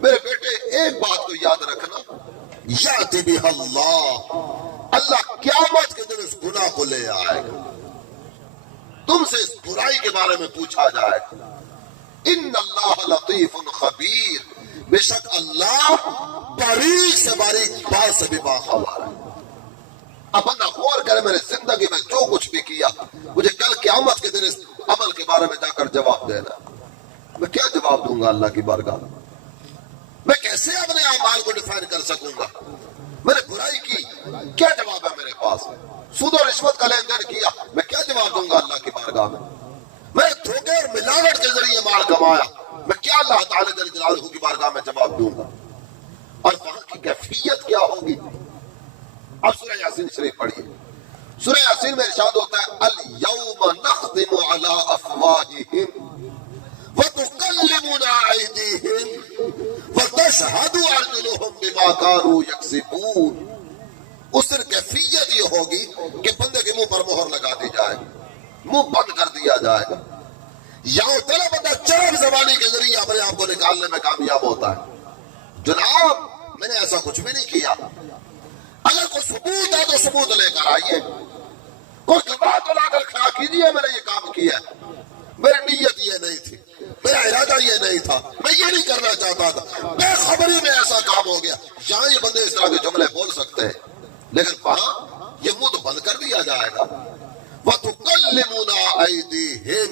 میرے بیٹے ایک بات کو یاد رکھنا، یأتی بها اللہ، اللہ قیامت کے دن اس گناہ کو لے آئے گا، تم سے اس برائی کے بارے میں پوچھا جائے گا۔ ان اللہ لطیف خبیر، بے شک اللہ باریک سے باریک بات سے بھی باخبر ہے۔ اب بندہ غور کرے میرے زندگی میں جو کچھ بھی کیا، مجھے کل قیامت کے دن اس عمل کے بارے میں جا کر جواب دینا، میں کیا جواب دوں گا اللہ کی بارگاہ میں؟ میں کیسے اپنے اعمال کو ڈیفائن کر سکوں گا؟ میں نے برائی کی، کیا جواب ہے میرے پاس؟ سود و رشوت کا لین دین کیا، میں کیا جواب دوں گا اللہ کی بارگاہ میں؟ میں دھوکے اور ملاوٹ کے ذریعے مال کمایا، میں کیا اللہ تعالی جل جلالہ کی بارگاہ میں جواب دوں گا؟ اور وہاں کی کیفیت کیا ہوگی؟ اب سورہ یاسین شریف پڑھیے، سورہ یاسین میں ارشاد ہوتا ہے الیوم نختم علی افواہہم وتکلمنا ایدیہم وتشہد ارجلہم بما کانوا یکسبون۔ اس دن کیفیت یہ ہوگی کہ بندے کے منہ پر مہر لگا دی جائے گی، منہ بند کر دیا جائے گا، یہاں تیرا بندہ چرب زبانی کے ذریعے اپنے آپ کو نکالنے میں کامیاب ہوتا ہے، جناب میں نے ایسا کچھ بھی نہیں کیا، اگر کوئی ثبوت ہے تو ثبوت لے کر آئیے، کوئی گواہ تو لا کر کھڑا کیجیے میں نے یہ کام کیا ہے، میری نیت یہ نہیں تھی، میرا ارادہ یہ نہیں تھا، میں یہ نہیں کرنا چاہتا تھا، بے خبری میں ایسا کام ہو گیا۔ یہاں یہ بندے اس طرح کے جملے بول سکتے ہیں، لیکن وہاں یہ منہ تو بند کر دیا جائے گا۔ وَتُكَلِّمُنَا أَيْدِيهِمْ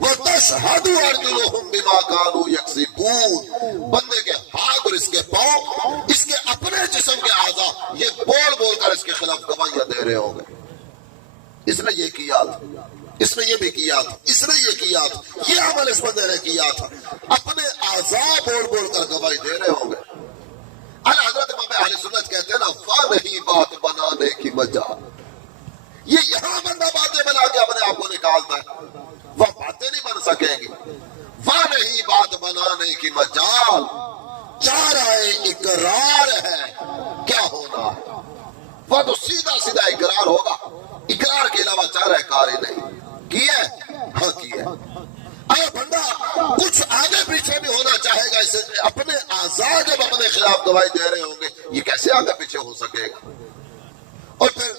وَتَشْهَدُ أَرْجُلُهُمْ بِمَا كَانُوا يَكْسِبُونَ۔ بندے کے ہاتھ اور اس کے پاؤں، اس کے اپنے جسم کے اعضاء یہ بول بول کر اس کے خلاف گواہیاں دے رہے ہوں گے، اس نے یہ کیا تھا، اس نے یہ بھی کیا تھا، اس نے یہ کیا تھا، یہ عمل اس بندے نے کیا تھا، اپنے اعضاء بول بول کر گواہی دے رہے ہوں گے۔ حضرت امام اہل سنت کہتے ہیں نا، واہ نہیں بات بنانے کی مجال، یہ یہاں بندہ باتیں بنا کے اپنے آپ کو نکالتا ہے، وہ باتیں نہیں بن سکیں گی۔ واہ نہیں بات بنانے کی مجال، چارہ اقرار ہے کیا ہونا ہے، وہ تو سیدھا سیدھا اقرار ہوگا، اقرار کے علاوہ چارہ کار ہی نہیں۔ جب اپنے خلاف گواہی دے رہے ہوں گے یہ کیسے آگے پیچھے ہو سکے گا؟ اور پھر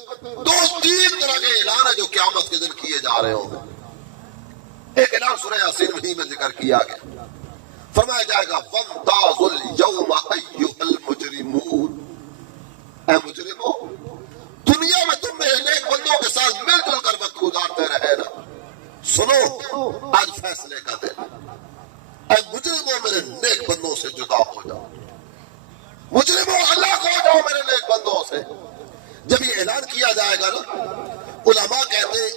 2-3 طرح کے اعلان ہے جو قیامت کے دن کیے جا رہے ہوں گے۔ ایک اعلان سورہ یاسین ہی میں ذکر کیا گیا، فرمایا جائے گا وَامْتَازُوا الْيَوْمَ أَيُّهَا الْمُجْرِمُونَ، اے مجرموں دنیا میں تم میرے نیک بندوں کے ساتھ مل جل کر وقت گزارتے رہے نا، سنو آج فیصلے کا دن، اے مجرموں میرے نیک بندوں سے جدا ہو جاؤ، مجرموں اللہ کو ہو جاؤ میرے نیک بندوں سے۔ جب یہ اعلان کیا جائے گا نا، علماء کہتے ہیں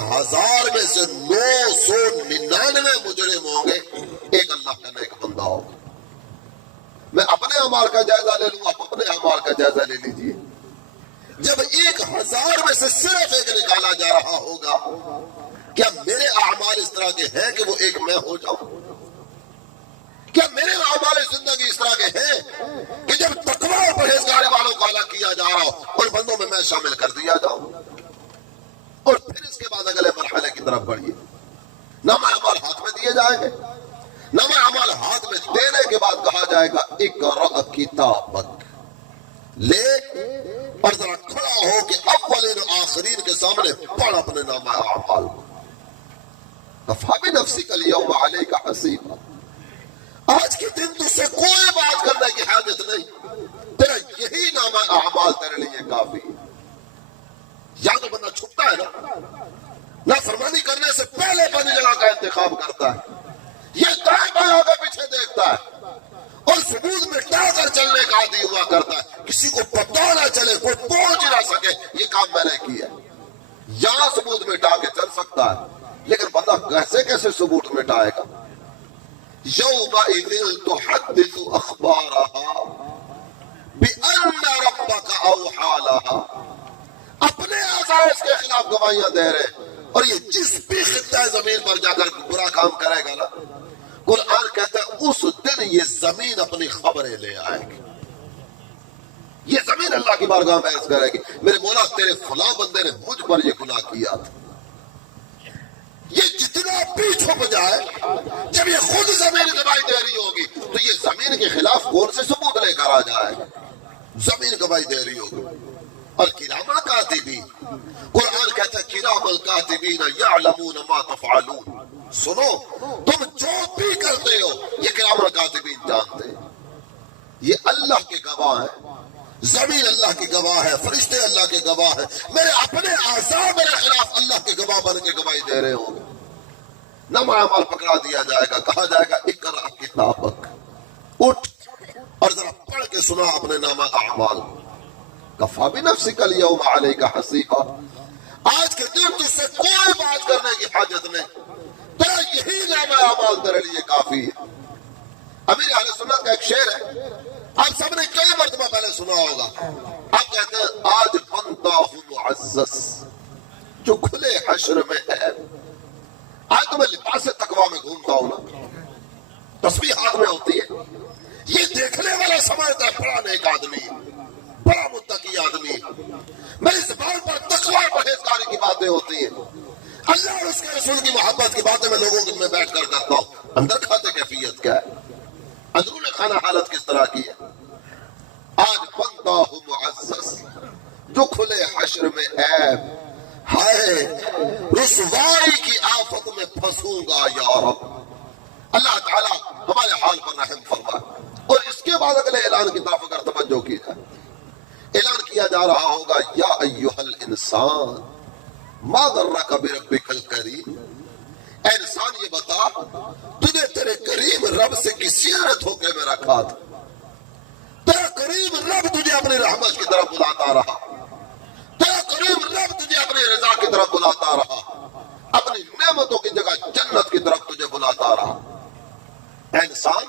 1000 میں سے 999 مجرم ہوں گے، ایک اللہ کا نیک بندہ ہوگا۔ میں اپنے اعمال کا جائزہ لے لوں، آپ اپنے اعمال کا جائزہ لے لیجئے۔ جب 1000 میں سے صرف ایک نکالا جا رہا ہوگا، کیا میرے اعمال اس طرح کے ہیں کہ وہ ایک میں ہو جاؤں؟ کیا میرے اعمال زندگی اس طرح کے ہیں کہ جب تقویٰ اور پرہیزگاری والوں کو الگ کیا جا رہا ہو اور بندوں میں شامل کر دیا جاؤں؟ اور پھر اس کے بعد اگلے مرحلے کی طرف بڑھیے، نامہ اعمال ہاتھ میں دیے جائیں گے، نامہ اعمال ہاتھ میں دینے کے بعد کہا جائے گا اقرأ کتابک، لے اور ذرا کھڑا ہو کہ اولین آخرین کے سامنے پڑھ اپنے نامہ اعمال کو۔ کفیٰ بنفسک الیوم علیک حسیبا، آج کے دن تجھ سے کوئی بات کرنے کی حاجت نہیں، تیرا یہی نامہ اعمال تیرے لیے کافی۔ یا تو بندہ چھپتا ہے نا فرمانی کرنے سے پہلے بنی جگہ کا انتخاب کرتا ہے، یہ دائیں بائیں آگے پیچھے دیکھتا ہے اور ثبوت مٹا کر چلنے کا عادی ہوا کرتا ہے، کسی کو پتہ نہ چلے، کوئی پہنچ نہ سکے یہ کام میں نے کیا۔ یا ثبوت مٹا کے چل سکتا ہے، لیکن بندہ کیسے ثبوت مٹائے گا؟ يومئذ تحدث أخبارها بأن ربك أوحى لها، اپنے اعضاء اس کے خلاف گواہیاں دے رہے، اور یہ جس بھی خطہ زمین پر جا کر برا کام کرے گا نا، قرآن کہتا ہے اس دن یہ زمین اپنی خبریں لے آئے گی۔ یہ زمین اللہ کی بارگاہ میں عرض کرے گی میرے مولا تیرے فلاں بندے نے مجھ پر یہ گناہ کیا تھا۔ یہ جتنا بھی چھپ جائے، جب یہ خود زمین گواہی دے رہی ہوگی تو یہ زمین کے خلاف کون سے ثبوت لے کر آ جائے گا؟ زمین گواہی دے رہی ہوگی۔ اور کرام الکاتبین، قرآن کہتا ہے کرام الکاتبین یعلمون ما تفعلون، سنو تم جو بھی کرتے ہو یہ کرام الکاتبین جانتے ہیں، یہ اللہ کے گواہ ہیں، زمین اللہ کی گواہ ہے، فرشتے اللہ کے گواہ ہیں، میرے اپنے اعضاء میرے خلاف اللہ کے گواہ بن کے گواہی دے رہے ہوں گے۔ نامہ اعمال پکڑا دیا جائے گا، کہا جائے گا اقرأ کتابک، اٹھ اور ذرا پڑھ کے سنا اپنے نامہ اعمال۔ کفیٰ بنفسک الیوم علیک حسیبا، آج کے دن تجھ سے کوئی بات کرنے کی حاجت نہیں، تیرا یہی نامہ اعمال تیرے لیے کافی ہے۔ امیر اہل سنت کا ایک شعر ہے، آپ سب نے کئی مرتبہ پہلے سنا ہوگا، آپ کہتے ہیں آج بندہ ہوں معزز جو کھلے حشر میں ہے۔ آج تو میں لباس تقویٰ میں گھومتا ہوں نا، تسبیح ہاتھ میں ہوتی ہے، یہ دیکھنے والا سمجھتا ہے بڑا نیک آدمی، بڑا متقی آدمی، میری زبان پر تقویٰ پرہیزگاری کی باتیں ہوتی ہیں، اللہ اور اس کے رسول کی محبت کی باتیں میں لوگوں میں بیٹھ کر کرتا ہوں، اندر کھاتے کیفیت کیا ہے، اندرون خانہ حالت کس طرح کی ہے۔ آج بندہ ہوں معزز جو کھلے حشر میں عیب، ہائے رسوائی کی آفت میں پھنسوں گا یا رب۔ اللہ تعالیٰ ہمارے حال پر رحم فرمائے۔ اور اس کے بعد اگلے اعلان کی طرف اگر توجہ کی جائے، اعلان کیا جا رہا ہوگا یا ایھا الانسان ما غرک بربک الکریم، اے انسان یہ بتا تجھے تیرے کریم رب سے کسی نے دھوکے میں رکھا تھا؟ تیرا کریم رب تجھے اپنی رحمت کی طرف بلاتا رہا، تیرا کریم رب تجھے اپنی رضا کی طرف بلاتا رہا، اپنی نعمتوں کی جگہ جنت کی طرف تجھے بلاتا رہا۔ اے انسان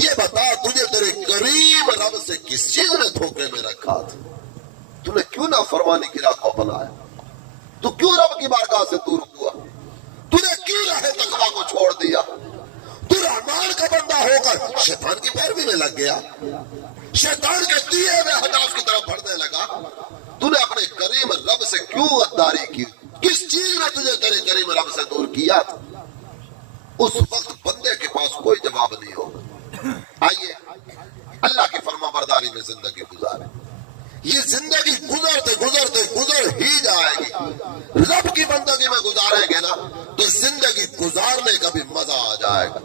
یہ بتا تجھے تیرے کریم رب سے کس چیز نے دھوکے میں رکھا تھا؟ تو نے کیوں نافرمانی کی راہ کو اپنایا؟ تو کیوں رب کی بارگاہ سے دور ہوا؟ تو نے کیوں راہ تقویٰ کو چھوڑ دیا؟ تو رحمان کا بندہ ہو کر شیطان کی پیروی میں لگ گیا، شیطان کے دیے ہوئے اہداف کی طرف بڑھنے لگا۔ تو نے اپنے کریم رب سے کیوں غداری کی؟ کس چیز نے تجھے تیرے کریم رب سے دور کیا تھا؟ اس وقت بندے کے پاس کوئی جواب نہیں ہوگا۔ آئیے برداری میں زندگی گزارے. یہ زندگی گزرتے گزرتے گزر ہی جائے گی. رب کی بندگی میں گزاریں گے نا تو زندگی گزارنے کا بھی مزہ آ جائے گا.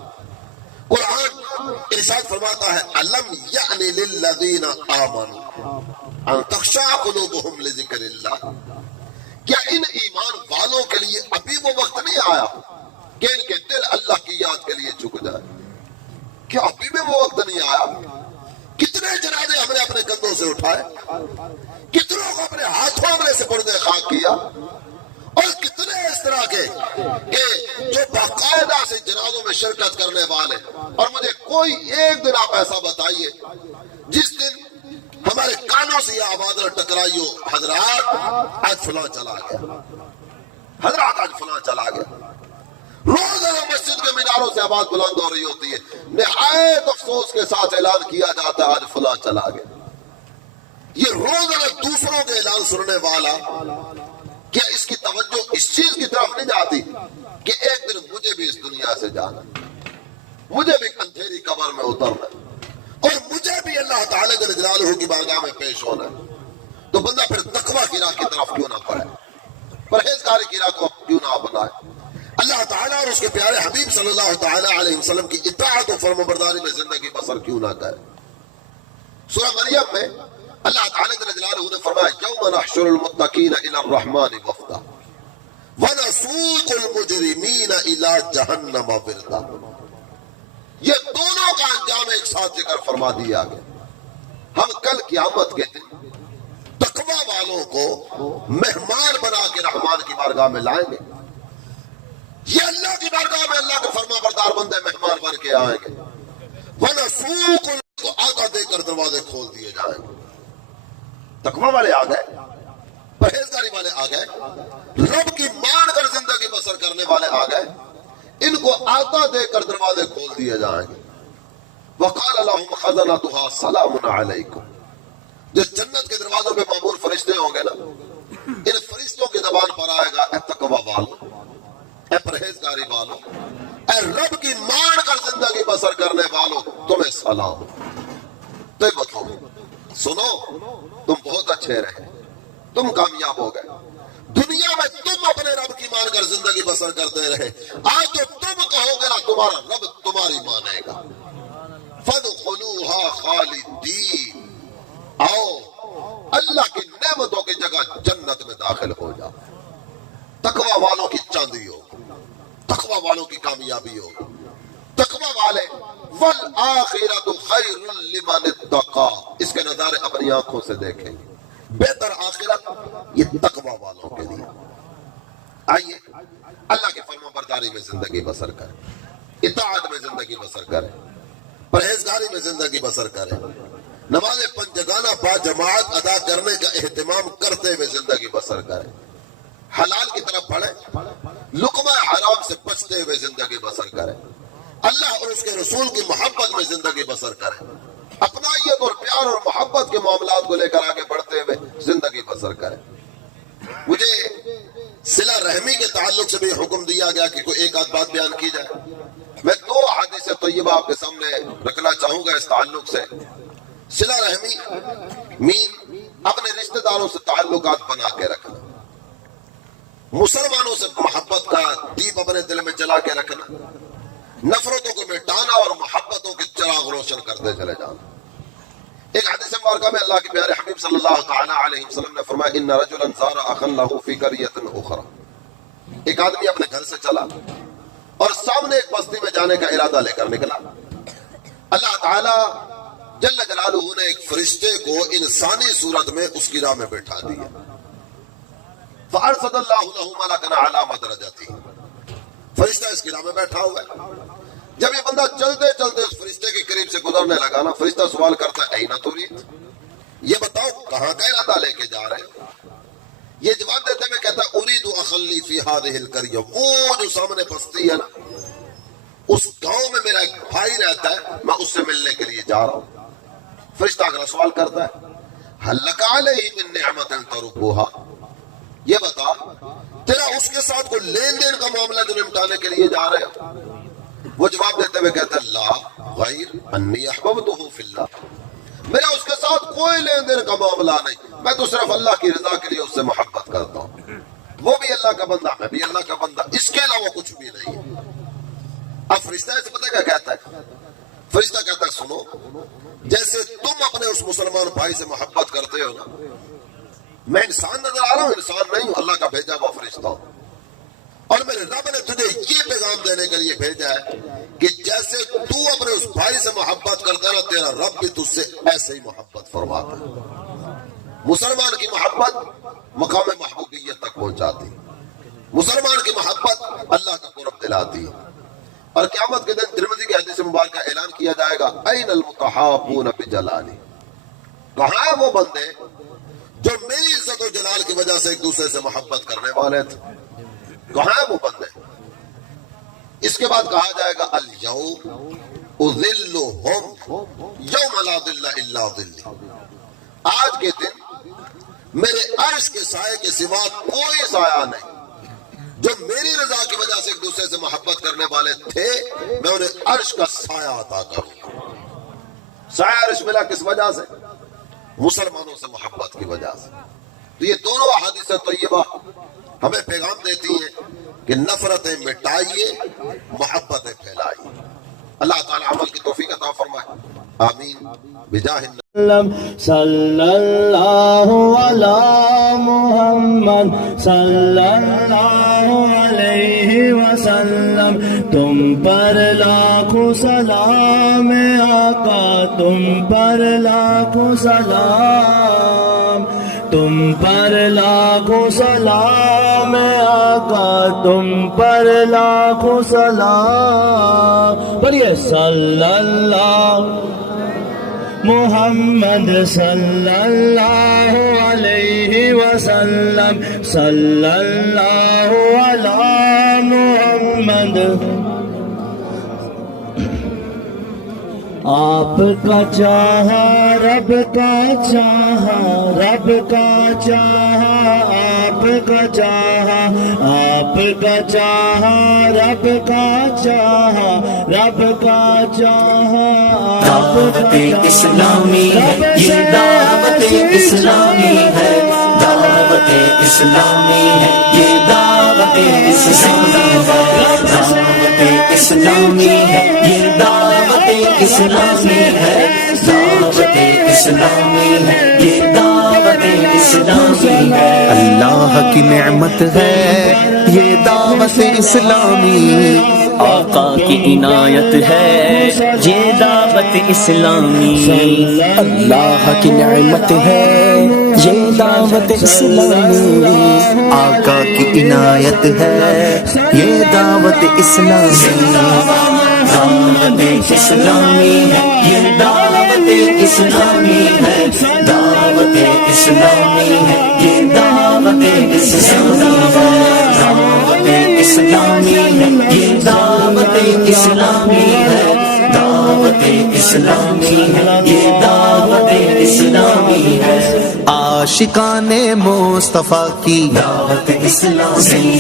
قرآن ارشاد فرماتا ہے علم یعنی للذین آمنوا ان تخشع قلوبہم لذکر اللہ. کیا ان ایمان والوں کے لیے ابھی وہ وقت نہیں آیا کہ ان کے دل اللہ کی یاد کے لیے جھک جائے؟ کیا ابھی بھی وہ وقت نہیں آیا؟ کتنے جنازے ہم نے اپنے کندھوں سے اٹھائے، کتنوں کو اپنے ہاتھوں میں سے پردے خاک کیا، اور کتنے اس طرح کے کہ جو باقاعدہ سے جنازوں میں شرکت کرنے والے. اور مجھے کوئی ایک دن آپ ایسا بتائیے جس دن ہمارے کانوں سے یہ آواز نہ ٹکرائی ہو حضرات آج فلاں چلا گیا، حضرات آج فلاں چلا گیا. روزانہ مسجد کے میناروں سے آواز بلند ہو رہی ہوتی ہے، نہایت افسوس کے ساتھ اعلان کیا جاتا ہے آج فلاں چلا گیا. یہ روزانہ دوسروں کے اعلان سننے والا کیا اس کی توجہ اس چیز کی طرف نہیں جاتی کہ ایک دن مجھے بھی اس دنیا سے جانا، مجھے بھی اندھیری قبر میں اترنا، اور مجھے بھی اللہ تعالیٰ جل جلالہ کی بارگاہ میں پیش ہونا. تو بندہ پھر تقویٰ کی راہ کی طرف کیوں نہ پڑے، پرہیزگاری کی راہ کو کیوں نہ اپنائے، اللہ تعالیٰ اور اس کے پیارے حبیب صلی اللہ تعالیٰ علیہ وسلم کی اطاعت و فرمانبرداری میں زندگی بسر کیوں نہ کرے. سورہ مریم میں اللہ تعالیٰ جل جلالہ نے فرمایا یوم نحشر المتقین الی الرحمن وفدا ونسوق المجرمین الی جہنم وردا. یہ دونوں کا انجام ایک ساتھ ذکر فرما دیا گیا. ہم کل قیامت کے دن تقوی والوں کو مہمان بنا کے رحمان کی بارگاہ میں لائیں گے. یہ اللہ کی بارگاہ میں اللہ کے فرما بردار بندے مہمان بن کے آئیں گے. وَنَسُوقُ کو آقا دے کر دروازے کھول دیے جائیں گے. تقوی والے آ گئے، پرہیزگاری والے آ گئے، رب کی مان کر زندگی بسر کرنے والے آ گئے، ان کو آقا دے کر دروازے کھول دیے جائیں گے. وَقَالَ لَهُمْ خَزَنَتُهَا سَلَامٌ عَلَيْكُمْ. جس جنت کے دروازوں پہ معمور فرشتے ہوں گے نا، ان فرشتوں کی زبان پر آئے گا اے تقوی والو، اے پرہیزگاری والو، اے رب کی مان کر زندگی بسر کرنے والو، تمہیں سلام. تو بتاؤ سنو، تم بہت اچھے رہے، تم کامیاب ہو گئے. دنیا میں تم اپنے رب کی مان کر زندگی بسر کرتے رہے، آج تو تم کہو گے نا تمہارا رب تمہاری مانے گا. فَادْخُلُوهَا خَالِدِينَ. آؤ اللہ کی نعمتوں کی جگہ جنت میں داخل ہو جاؤ. تقوی والوں کی چاندی ہو، تقوی والوں کی کامیابی ہو. تقوی والے والآخرۃ خیر لمن اتقى، اس کے نظارے اپنی آنکھوں سے دیکھیں گے. بہتر آخرت یہ تقوی والوں کے لیے. آئیے اللہ کے فرما برداری میں زندگی بسر کریں، اطاعت میں زندگی بسر کریں، پرہیزگاری میں زندگی بسر کریں، نماز پنجگانہ با جماعت ادا کرنے کا اہتمام کرتے ہوئے زندگی بسر کریں، حلال کی طرف بڑھیں، لقمہ حرام سے بچتے ہوئے زندگی بسر کریں، اللہ اور اس کے رسول کی محبت میں زندگی بسر کریں، اپنائیت اور پیار اور محبت کے معاملات کو لے کر آگے بڑھتے ہوئے زندگی بسر کریں. مجھے صلہ رحمی کے تعلق سے بھی حکم دیا گیا کہ کوئی ایک آدھ بات بیان کی جائے. میں 2 حدیث طیبہ آپ کے سامنے رکھنا چاہوں گا اس تعلق سے. صلہ رحمی مین اپنے رشتہ داروں سے تعلقات بنا کے رکھنا، مسلمانوں سے محبت کا دیپ اپنے دل میں جلا کے رکھنا، نفرتوں کو مٹانا اور محبتوں کے چراغ روشن کرتے چلے جانا. ایک حدیث مبارکہ میں اللہ کے پیارے حبیب صلی اللہ تعالی علیہ وسلم نے فرمایا ان رجلا زار اخا له فی قریۃ اخرى. ایک آدمی اپنے گھر سے چلا اور سامنے ایک بستی میں جانے کا ارادہ لے کر نکلا. اللہ تعالی جل جلالہ نے ایک فرشتے کو انسانی صورت میں اس کی راہ میں بٹھا دیا. فارسل اللہ له ملکا علی مدرجته. فرشتہ اس کی راہ میں بیٹھا ہوا ہے. جب یہ بندہ چلتے چلتے اس فرشتے کے قریب سے گزرنے لگا نا، فرشتہ سوال کرتا ہے اینا ترید، یہ بتاؤ کہاں کا ارادہ لے کے جا رہے ہیں؟ یہ جواب دیتے ہوئے کہتا ہے اريد اخلی فی هذه القرية. وہ جو سامنے بستی ہے نا، اس گاؤں میں میرا ایک بھائی رہتا ہے، میں اس سے ملنے کے لیے جا رہا ہوں. فرشتہ اگلا سوال کرتا ہے هل لك عليه من نعمة تربها. یہ بتا تیرا اس کے ساتھ کوئی لین دین کا معاملہ جو نمٹانے کے لیے جا رہے ہو؟ وہ جواب دیتے ہوئے کہتا ہے لا غیر انی احببته فی اللہ. میرا اس کے ساتھ کوئی لین دین کا معاملہ نہیں، میں تو صرف اللہ کی رضا کے لیے اس سے محبت کرتا ہوں، وہ بھی اللہ کا بندہ میں بھی اللہ کا بندہ، اس کے علاوہ کچھ بھی نہیں ہے۔ اب فرشتہ سے پتہ کیا کہتا ہے؟ فرشتہ کہتا ہے سنو، جیسے تم اپنے اس مسلمان بھائی سے محبت کرتے ہو نا، میں انسان نظر آ رہا ہوں، انسان نہیں ہوں، اللہ کا بھیجا ہوا فرشتہ ہوں، اور میرے رب نے تجھے یہ پیغام دینے کے لیے بھیجا ہے کہ جیسے تو اپنے اس بھائی سے محبت کرتا ہے نا، تیرا رب بھی تجھ سے ایسے ہی محبت فرماتا ہے۔ مسلمان کی محبت مقام محبوبیت تک پہنچاتی، مسلمان کی محبت اللہ کا قرب دلاتی ہے، اور قیامت کے دن ترمذی کی حدیث مبارکہ اعلان کیا جائے گا، این المتحابون بجلالی، کہاں ہیں وہ بندے جو میری عزت و جلال کی وجہ سے ایک دوسرے سے محبت کرنے والے تھے، کہاں ہیں وہ بندے؟ اس کے بعد کہا جائے گا الیوم اذلہم یوم لا ظل الا ظلی، آج کے دن میرے عرش کے سائے کے سوا کوئی سایہ نہیں، جو میری رضا کی وجہ سے ایک دوسرے سے محبت کرنے والے تھے میں انہیں عرش کا سایہ عطا کروں۔ سایہ عرش ملا کس وجہ سے؟ مسلمانوں سے محبت کی وجہ سے۔ تو یہ دونوں احادیث طیبہ ہمیں پیغام دیتی ہیں کہ نفرتیں مٹائیے، محبتیں پھیلائیے۔ اللہ تعالی عمل کی توفیق عطا فرمائے، آمین بجاہ صلی اللہ علی محمد صلی اللہ علیہ وسلم، تم پر لاکھوں سلام آقا، تم پر لاکھوں سلام، تم پر لاکھوں سلام آقا، تم پر لاکھوں سلام، پڑھیے صلی اللہ محمد صلی اللہ علیہ وسلم، صلی اللہ علی محمد۔ آپ کا چاہا رب کا چاہا، رب کا چاہا آپ کا چاہا، آپ کا چاہا رب کا چاہا، رب کا چاہا آپ کا چاہا۔ اسلامی ہے یہ دعوت اسلامی ہے، دعوت اسلامی ہے یہ دعوت اسلامی ہے، دعوت اسلامی ہے یہ دعوت اسلامی ہے، دعوت اسلامی ہے یہ دعوت اسلامی ہے۔ اللہ کی نعمت ہے یہ دعوت اسلامی، آقا کی عنایت ہے یہ دعوت اسلامی، اللہ کی نعمت ہے یہ دعوت اسلامی، آقا کی عنایت ہے یہ دعوت اسلامی، دعوت اسلامی ہے یہ دعوت اسلامی ہے، دعوت اسلامی ہے یہ دعوت اسلامی ہے، دعوت اسلامی ہے یہ دعوت اسلامی ہے، دعوت اسلامی ہے یہ دعوت اسلامی ہے۔ عاشقان مصطفیٰ کی دعوت اسلامی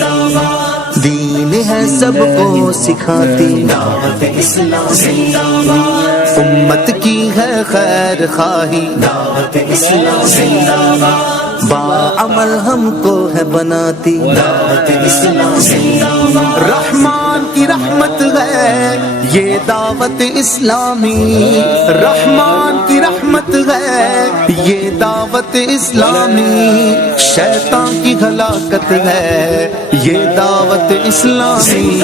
دین ہے سب کو سکھاتی، دعوت اسلامی امت کی ہے خیر خواہی، دعوت اسلامی باعمل ہم کو ہے بناتی، دعوت اسلامی رحمان کی رحمت ہے یہ دعوت اسلامی، رحمان کی رحمت ہے یہ دعوت اسلامی، شیطان کی ہلاکت ہے یہ دعوت اسلامی،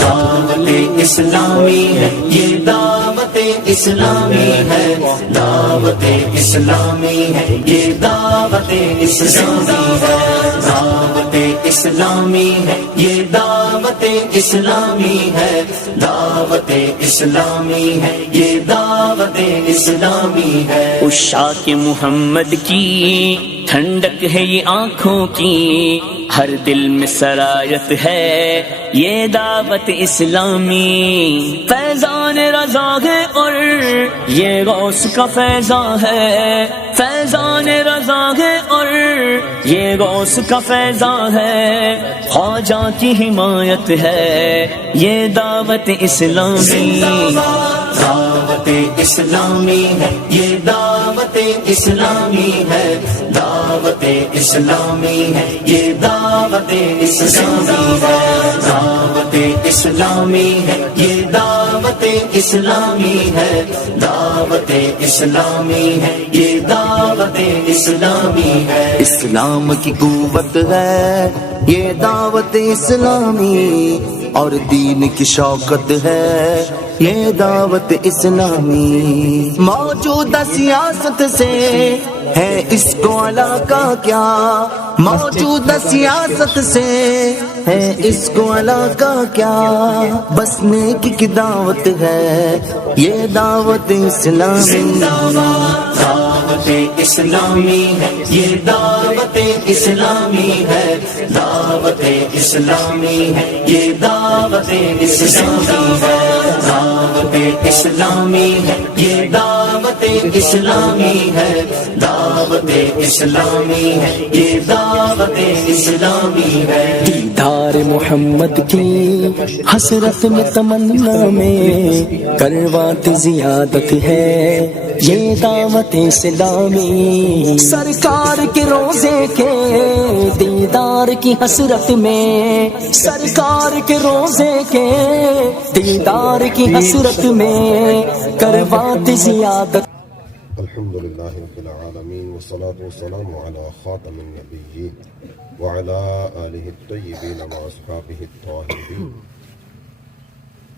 دعوت اسلامی ہے یہ دعوت اسلامی ہے، دعوت اسلامی ہے یہ دعوت اسلامی ہے، دعوت اسلامی ہے یہ دعوت اسلامی ہے، دعوت اسلامی ہے یہ دعوت اسلامی ہے۔ عشاق محمد کی ٹھنڈک ہے یہ آنکھوں کی، ہر دل میں سرایت ہے یہ دعوت اسلامی، فیضان رضا ہے اور یہ غوث کا فیضان ہے، فیضان رضا ہے اور یہ غوث کا فیضان ہے، خواجہ کی حمایت ہے یہ دعوت اسلامی، دعوت دعوت اسلامی ہے یہ دعوت اسلامی ہے دعوت اسلامی ہے یہ دعوت اسلامی ہے دعوت اسلامی ہے یہ دعوت اسلامی ہے دعوت اسلامی ہے یہ دعوت اسلامی ہے اسلام کی قوت ہے یہ دعوت اسلامی اور دین کی شوکت ہے یہ دعوت اسلامی موجودہ سیاست سے ہے اس کو علاقہ کیا موجودہ سیاست سے ہے اس کو علاقہ کیا بس نیکی کی دعوت ہے یہ دعوت اسلامی دعوت اسلامی ہے یہ دعوت اسلامی ہے دعوت اسلامی ہے یہ دعوت اسلامی ہے دعوت اسلامی ہے یہ دعوت اسلامی ہے دعوت اسلامی ہے یہ دعوت اسلامی ہے دیدار محمد کی حسرت میں تمنا میں کروات زیادت ہے یہ دعوت اسلامی سرکار کے روزے کے دیدار کی حسرت میں سرکار کے روزے کے دیدار کی حسرت میں کروات زیادت الحمدللہ رب العالمین والصلاة والسلام على خاتم النبیین وعلى آلہ الطیبین واصحابہ الطاہرین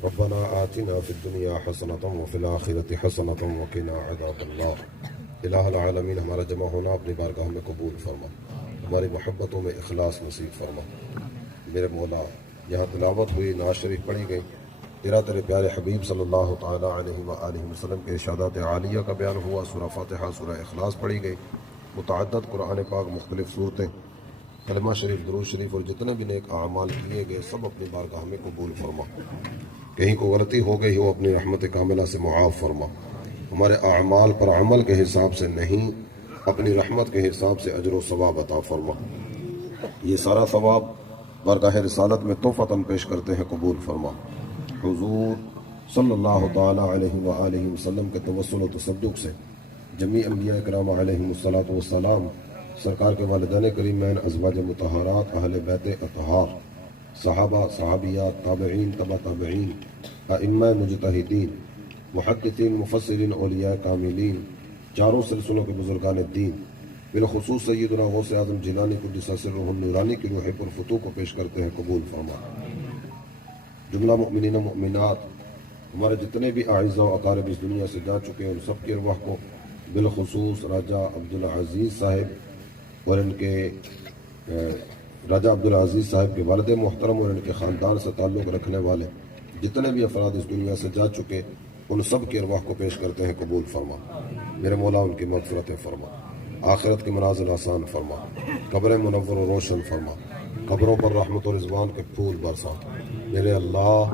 ربنا آتنا فی الدنیا حسنة وفی الآخرة حسنة وقنا عذاب النار الہ العالمین ہمارا جمع ہونا اپنی بارگاہ میں قبول فرما ہماری محبتوں میں اخلاص نصیب فرما میرے مولا یہاں تلاوت ہوئی نعت شریف پڑھی گئی تیرے پیارے حبیب صلی اللہ تعالیٰ علیہ وآلہ وسلم کے ارشادات عالیہ کا بیان ہوا سورہ فاتحہ سورہ اخلاص پڑھی گئی متعدد قرآن پاک مختلف صورتیں کلمہ شریف درود شریف اور جتنے بھی نیک اعمال کیے گئے سب اپنی بارگاہ میں قبول فرما کہیں کو غلطی ہو گئی ہو اپنی رحمت کاملہ سے معاف فرما ہمارے اعمال پر عمل کے حساب سے نہیں اپنی رحمت کے حساب سے اجر و ثواب عطا فرما یہ سارا ثواب بارگاہ رسالت میں تحفتاً پیش کرتے ہیں قبول فرما حضور صلی اللہ تعالیٰ علیہ وآلہ وسلم کے توسل و تصدق سے جمیع انبیاء کرام علیہم الصلاۃ والسلام سرکار کے والدین کریمین ازواج مطہرات اہل بیت اطہار صحابہ صحابیات تابعین تبع تابعین ائمہ مجتہدین محدثین مفسرین اولیاء کاملین چاروں سلسلوں کے بزرگان دین بالخصوص سیدنا غوث اعظم جیلانی قدس سرہ النورانی کی روح پرفتوح کو پیش کرتے ہیں قبول فرما جملہ مؤمنین و مؤمنات ہمارے جتنے بھی اعزاء و اقارب اس دنیا سے جا چکے ہیں ان سب کی ارواح کو بالخصوص راجہ عبدالعزیز صاحب اور ان کے راجہ عبدالعزیز صاحب کے والد محترم اور ان کے خاندان سے تعلق رکھنے والے جتنے بھی افراد اس دنیا سے جا چکے ان سب کی ارواح کو پیش کرتے ہیں قبول فرما میرے مولا ان کی مغفرت فرما آخرت کے منازل آسان فرما قبر منور و روشن فرما قبروں پر رحمت و رضوان کے پھول برسا میرے اللہ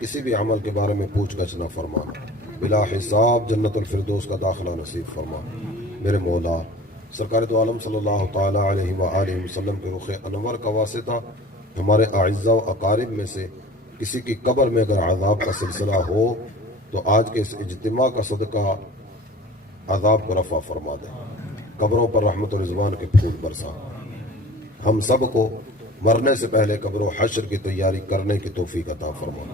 کسی بھی عمل کے بارے میں پوچھ گچھ نہ فرمانا بلا حساب جنت الفردوس کا داخلہ نصیب فرما میرے مولا سرکار دو عالم صلی اللہ تعالیٰ علیہ وآلہ وسلم کے رخ انور کا واسطہ ہمارے اعزاء و اقارب میں سے کسی کی قبر میں اگر عذاب کا سلسلہ ہو تو آج کے اس اجتماع کا صدقہ عذاب کو رفع فرما دے قبروں پر رحمت و رضوان کے پھول برسا ہم سب کو مرنے سے پہلے قبر و حشر کی تیاری کرنے کی توفیق عطا فرما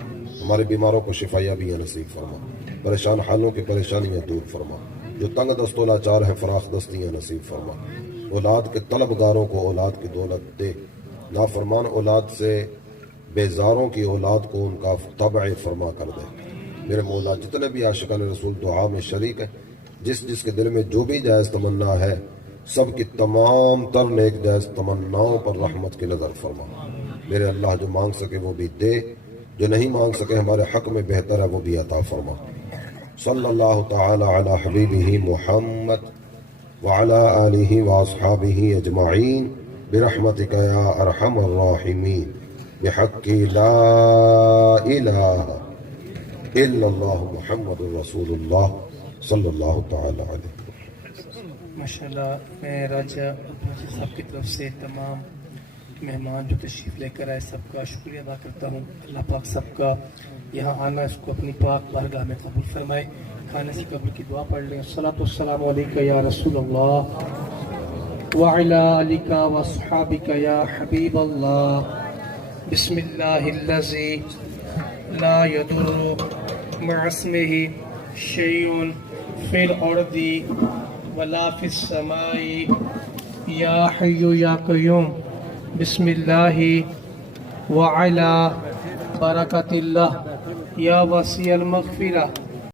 ہمارے بیماروں کو شفایابیاں نصیب فرما پریشان حالوں کی پریشانیاں دور فرما جو تنگ دست و لاچار ہیں فراخ دستیاں نصیب فرما اولاد کے طلبگاروں کو اولاد کی دولت دے نافرمان اولاد سے بیزاروں کی اولاد کو ان کا طبع فرما کر دے میرے مولا جتنے بھی عاشقان رسول دعا میں شریک ہیں جس جس کے دل میں جو بھی جائز تمنا ہے سب کی تمام تر نیک جائز تمناؤں پر رحمت کی نظر فرما میرے اللہ جو مانگ سکے وہ بھی دے جو نہیں مانگ سکے ہمارے حق میں بہتر ہے وہ بھی عطا فرما صلی اللہ تعالی علی حبیبہ محمد وعلی آلہ واصحابہ اجمعین برحمتک یا ارحم الراحمین بحق لا الہ الا اللہ محمد رسول اللہ صلی اللہ تعالی علیہ ماشاءاللہ میں راجہ عبدالعزیز صاحب کی طرف سے تمام مہمان جو تشریف لے کر آئے سب کا شکریہ ادا کرتا ہوں اللہ پاک سب کا یہاں آنا اس کو اپنی پاک بارگاہ میں قبول فرمائے کھانے سے قبل کی دعا پڑھ لیں. الصلاۃ والسلام علیکہ یا رسول اللہ وعلی آلک واصحابک یا حبیب اللہ. بسم اللہ الذی لا یضر مع اسمہ شیء فی الارض ولا فی السماء یا حی یا قیوم. بسم اللہ وعلی برکت اللہ یا وسیع المغفرہ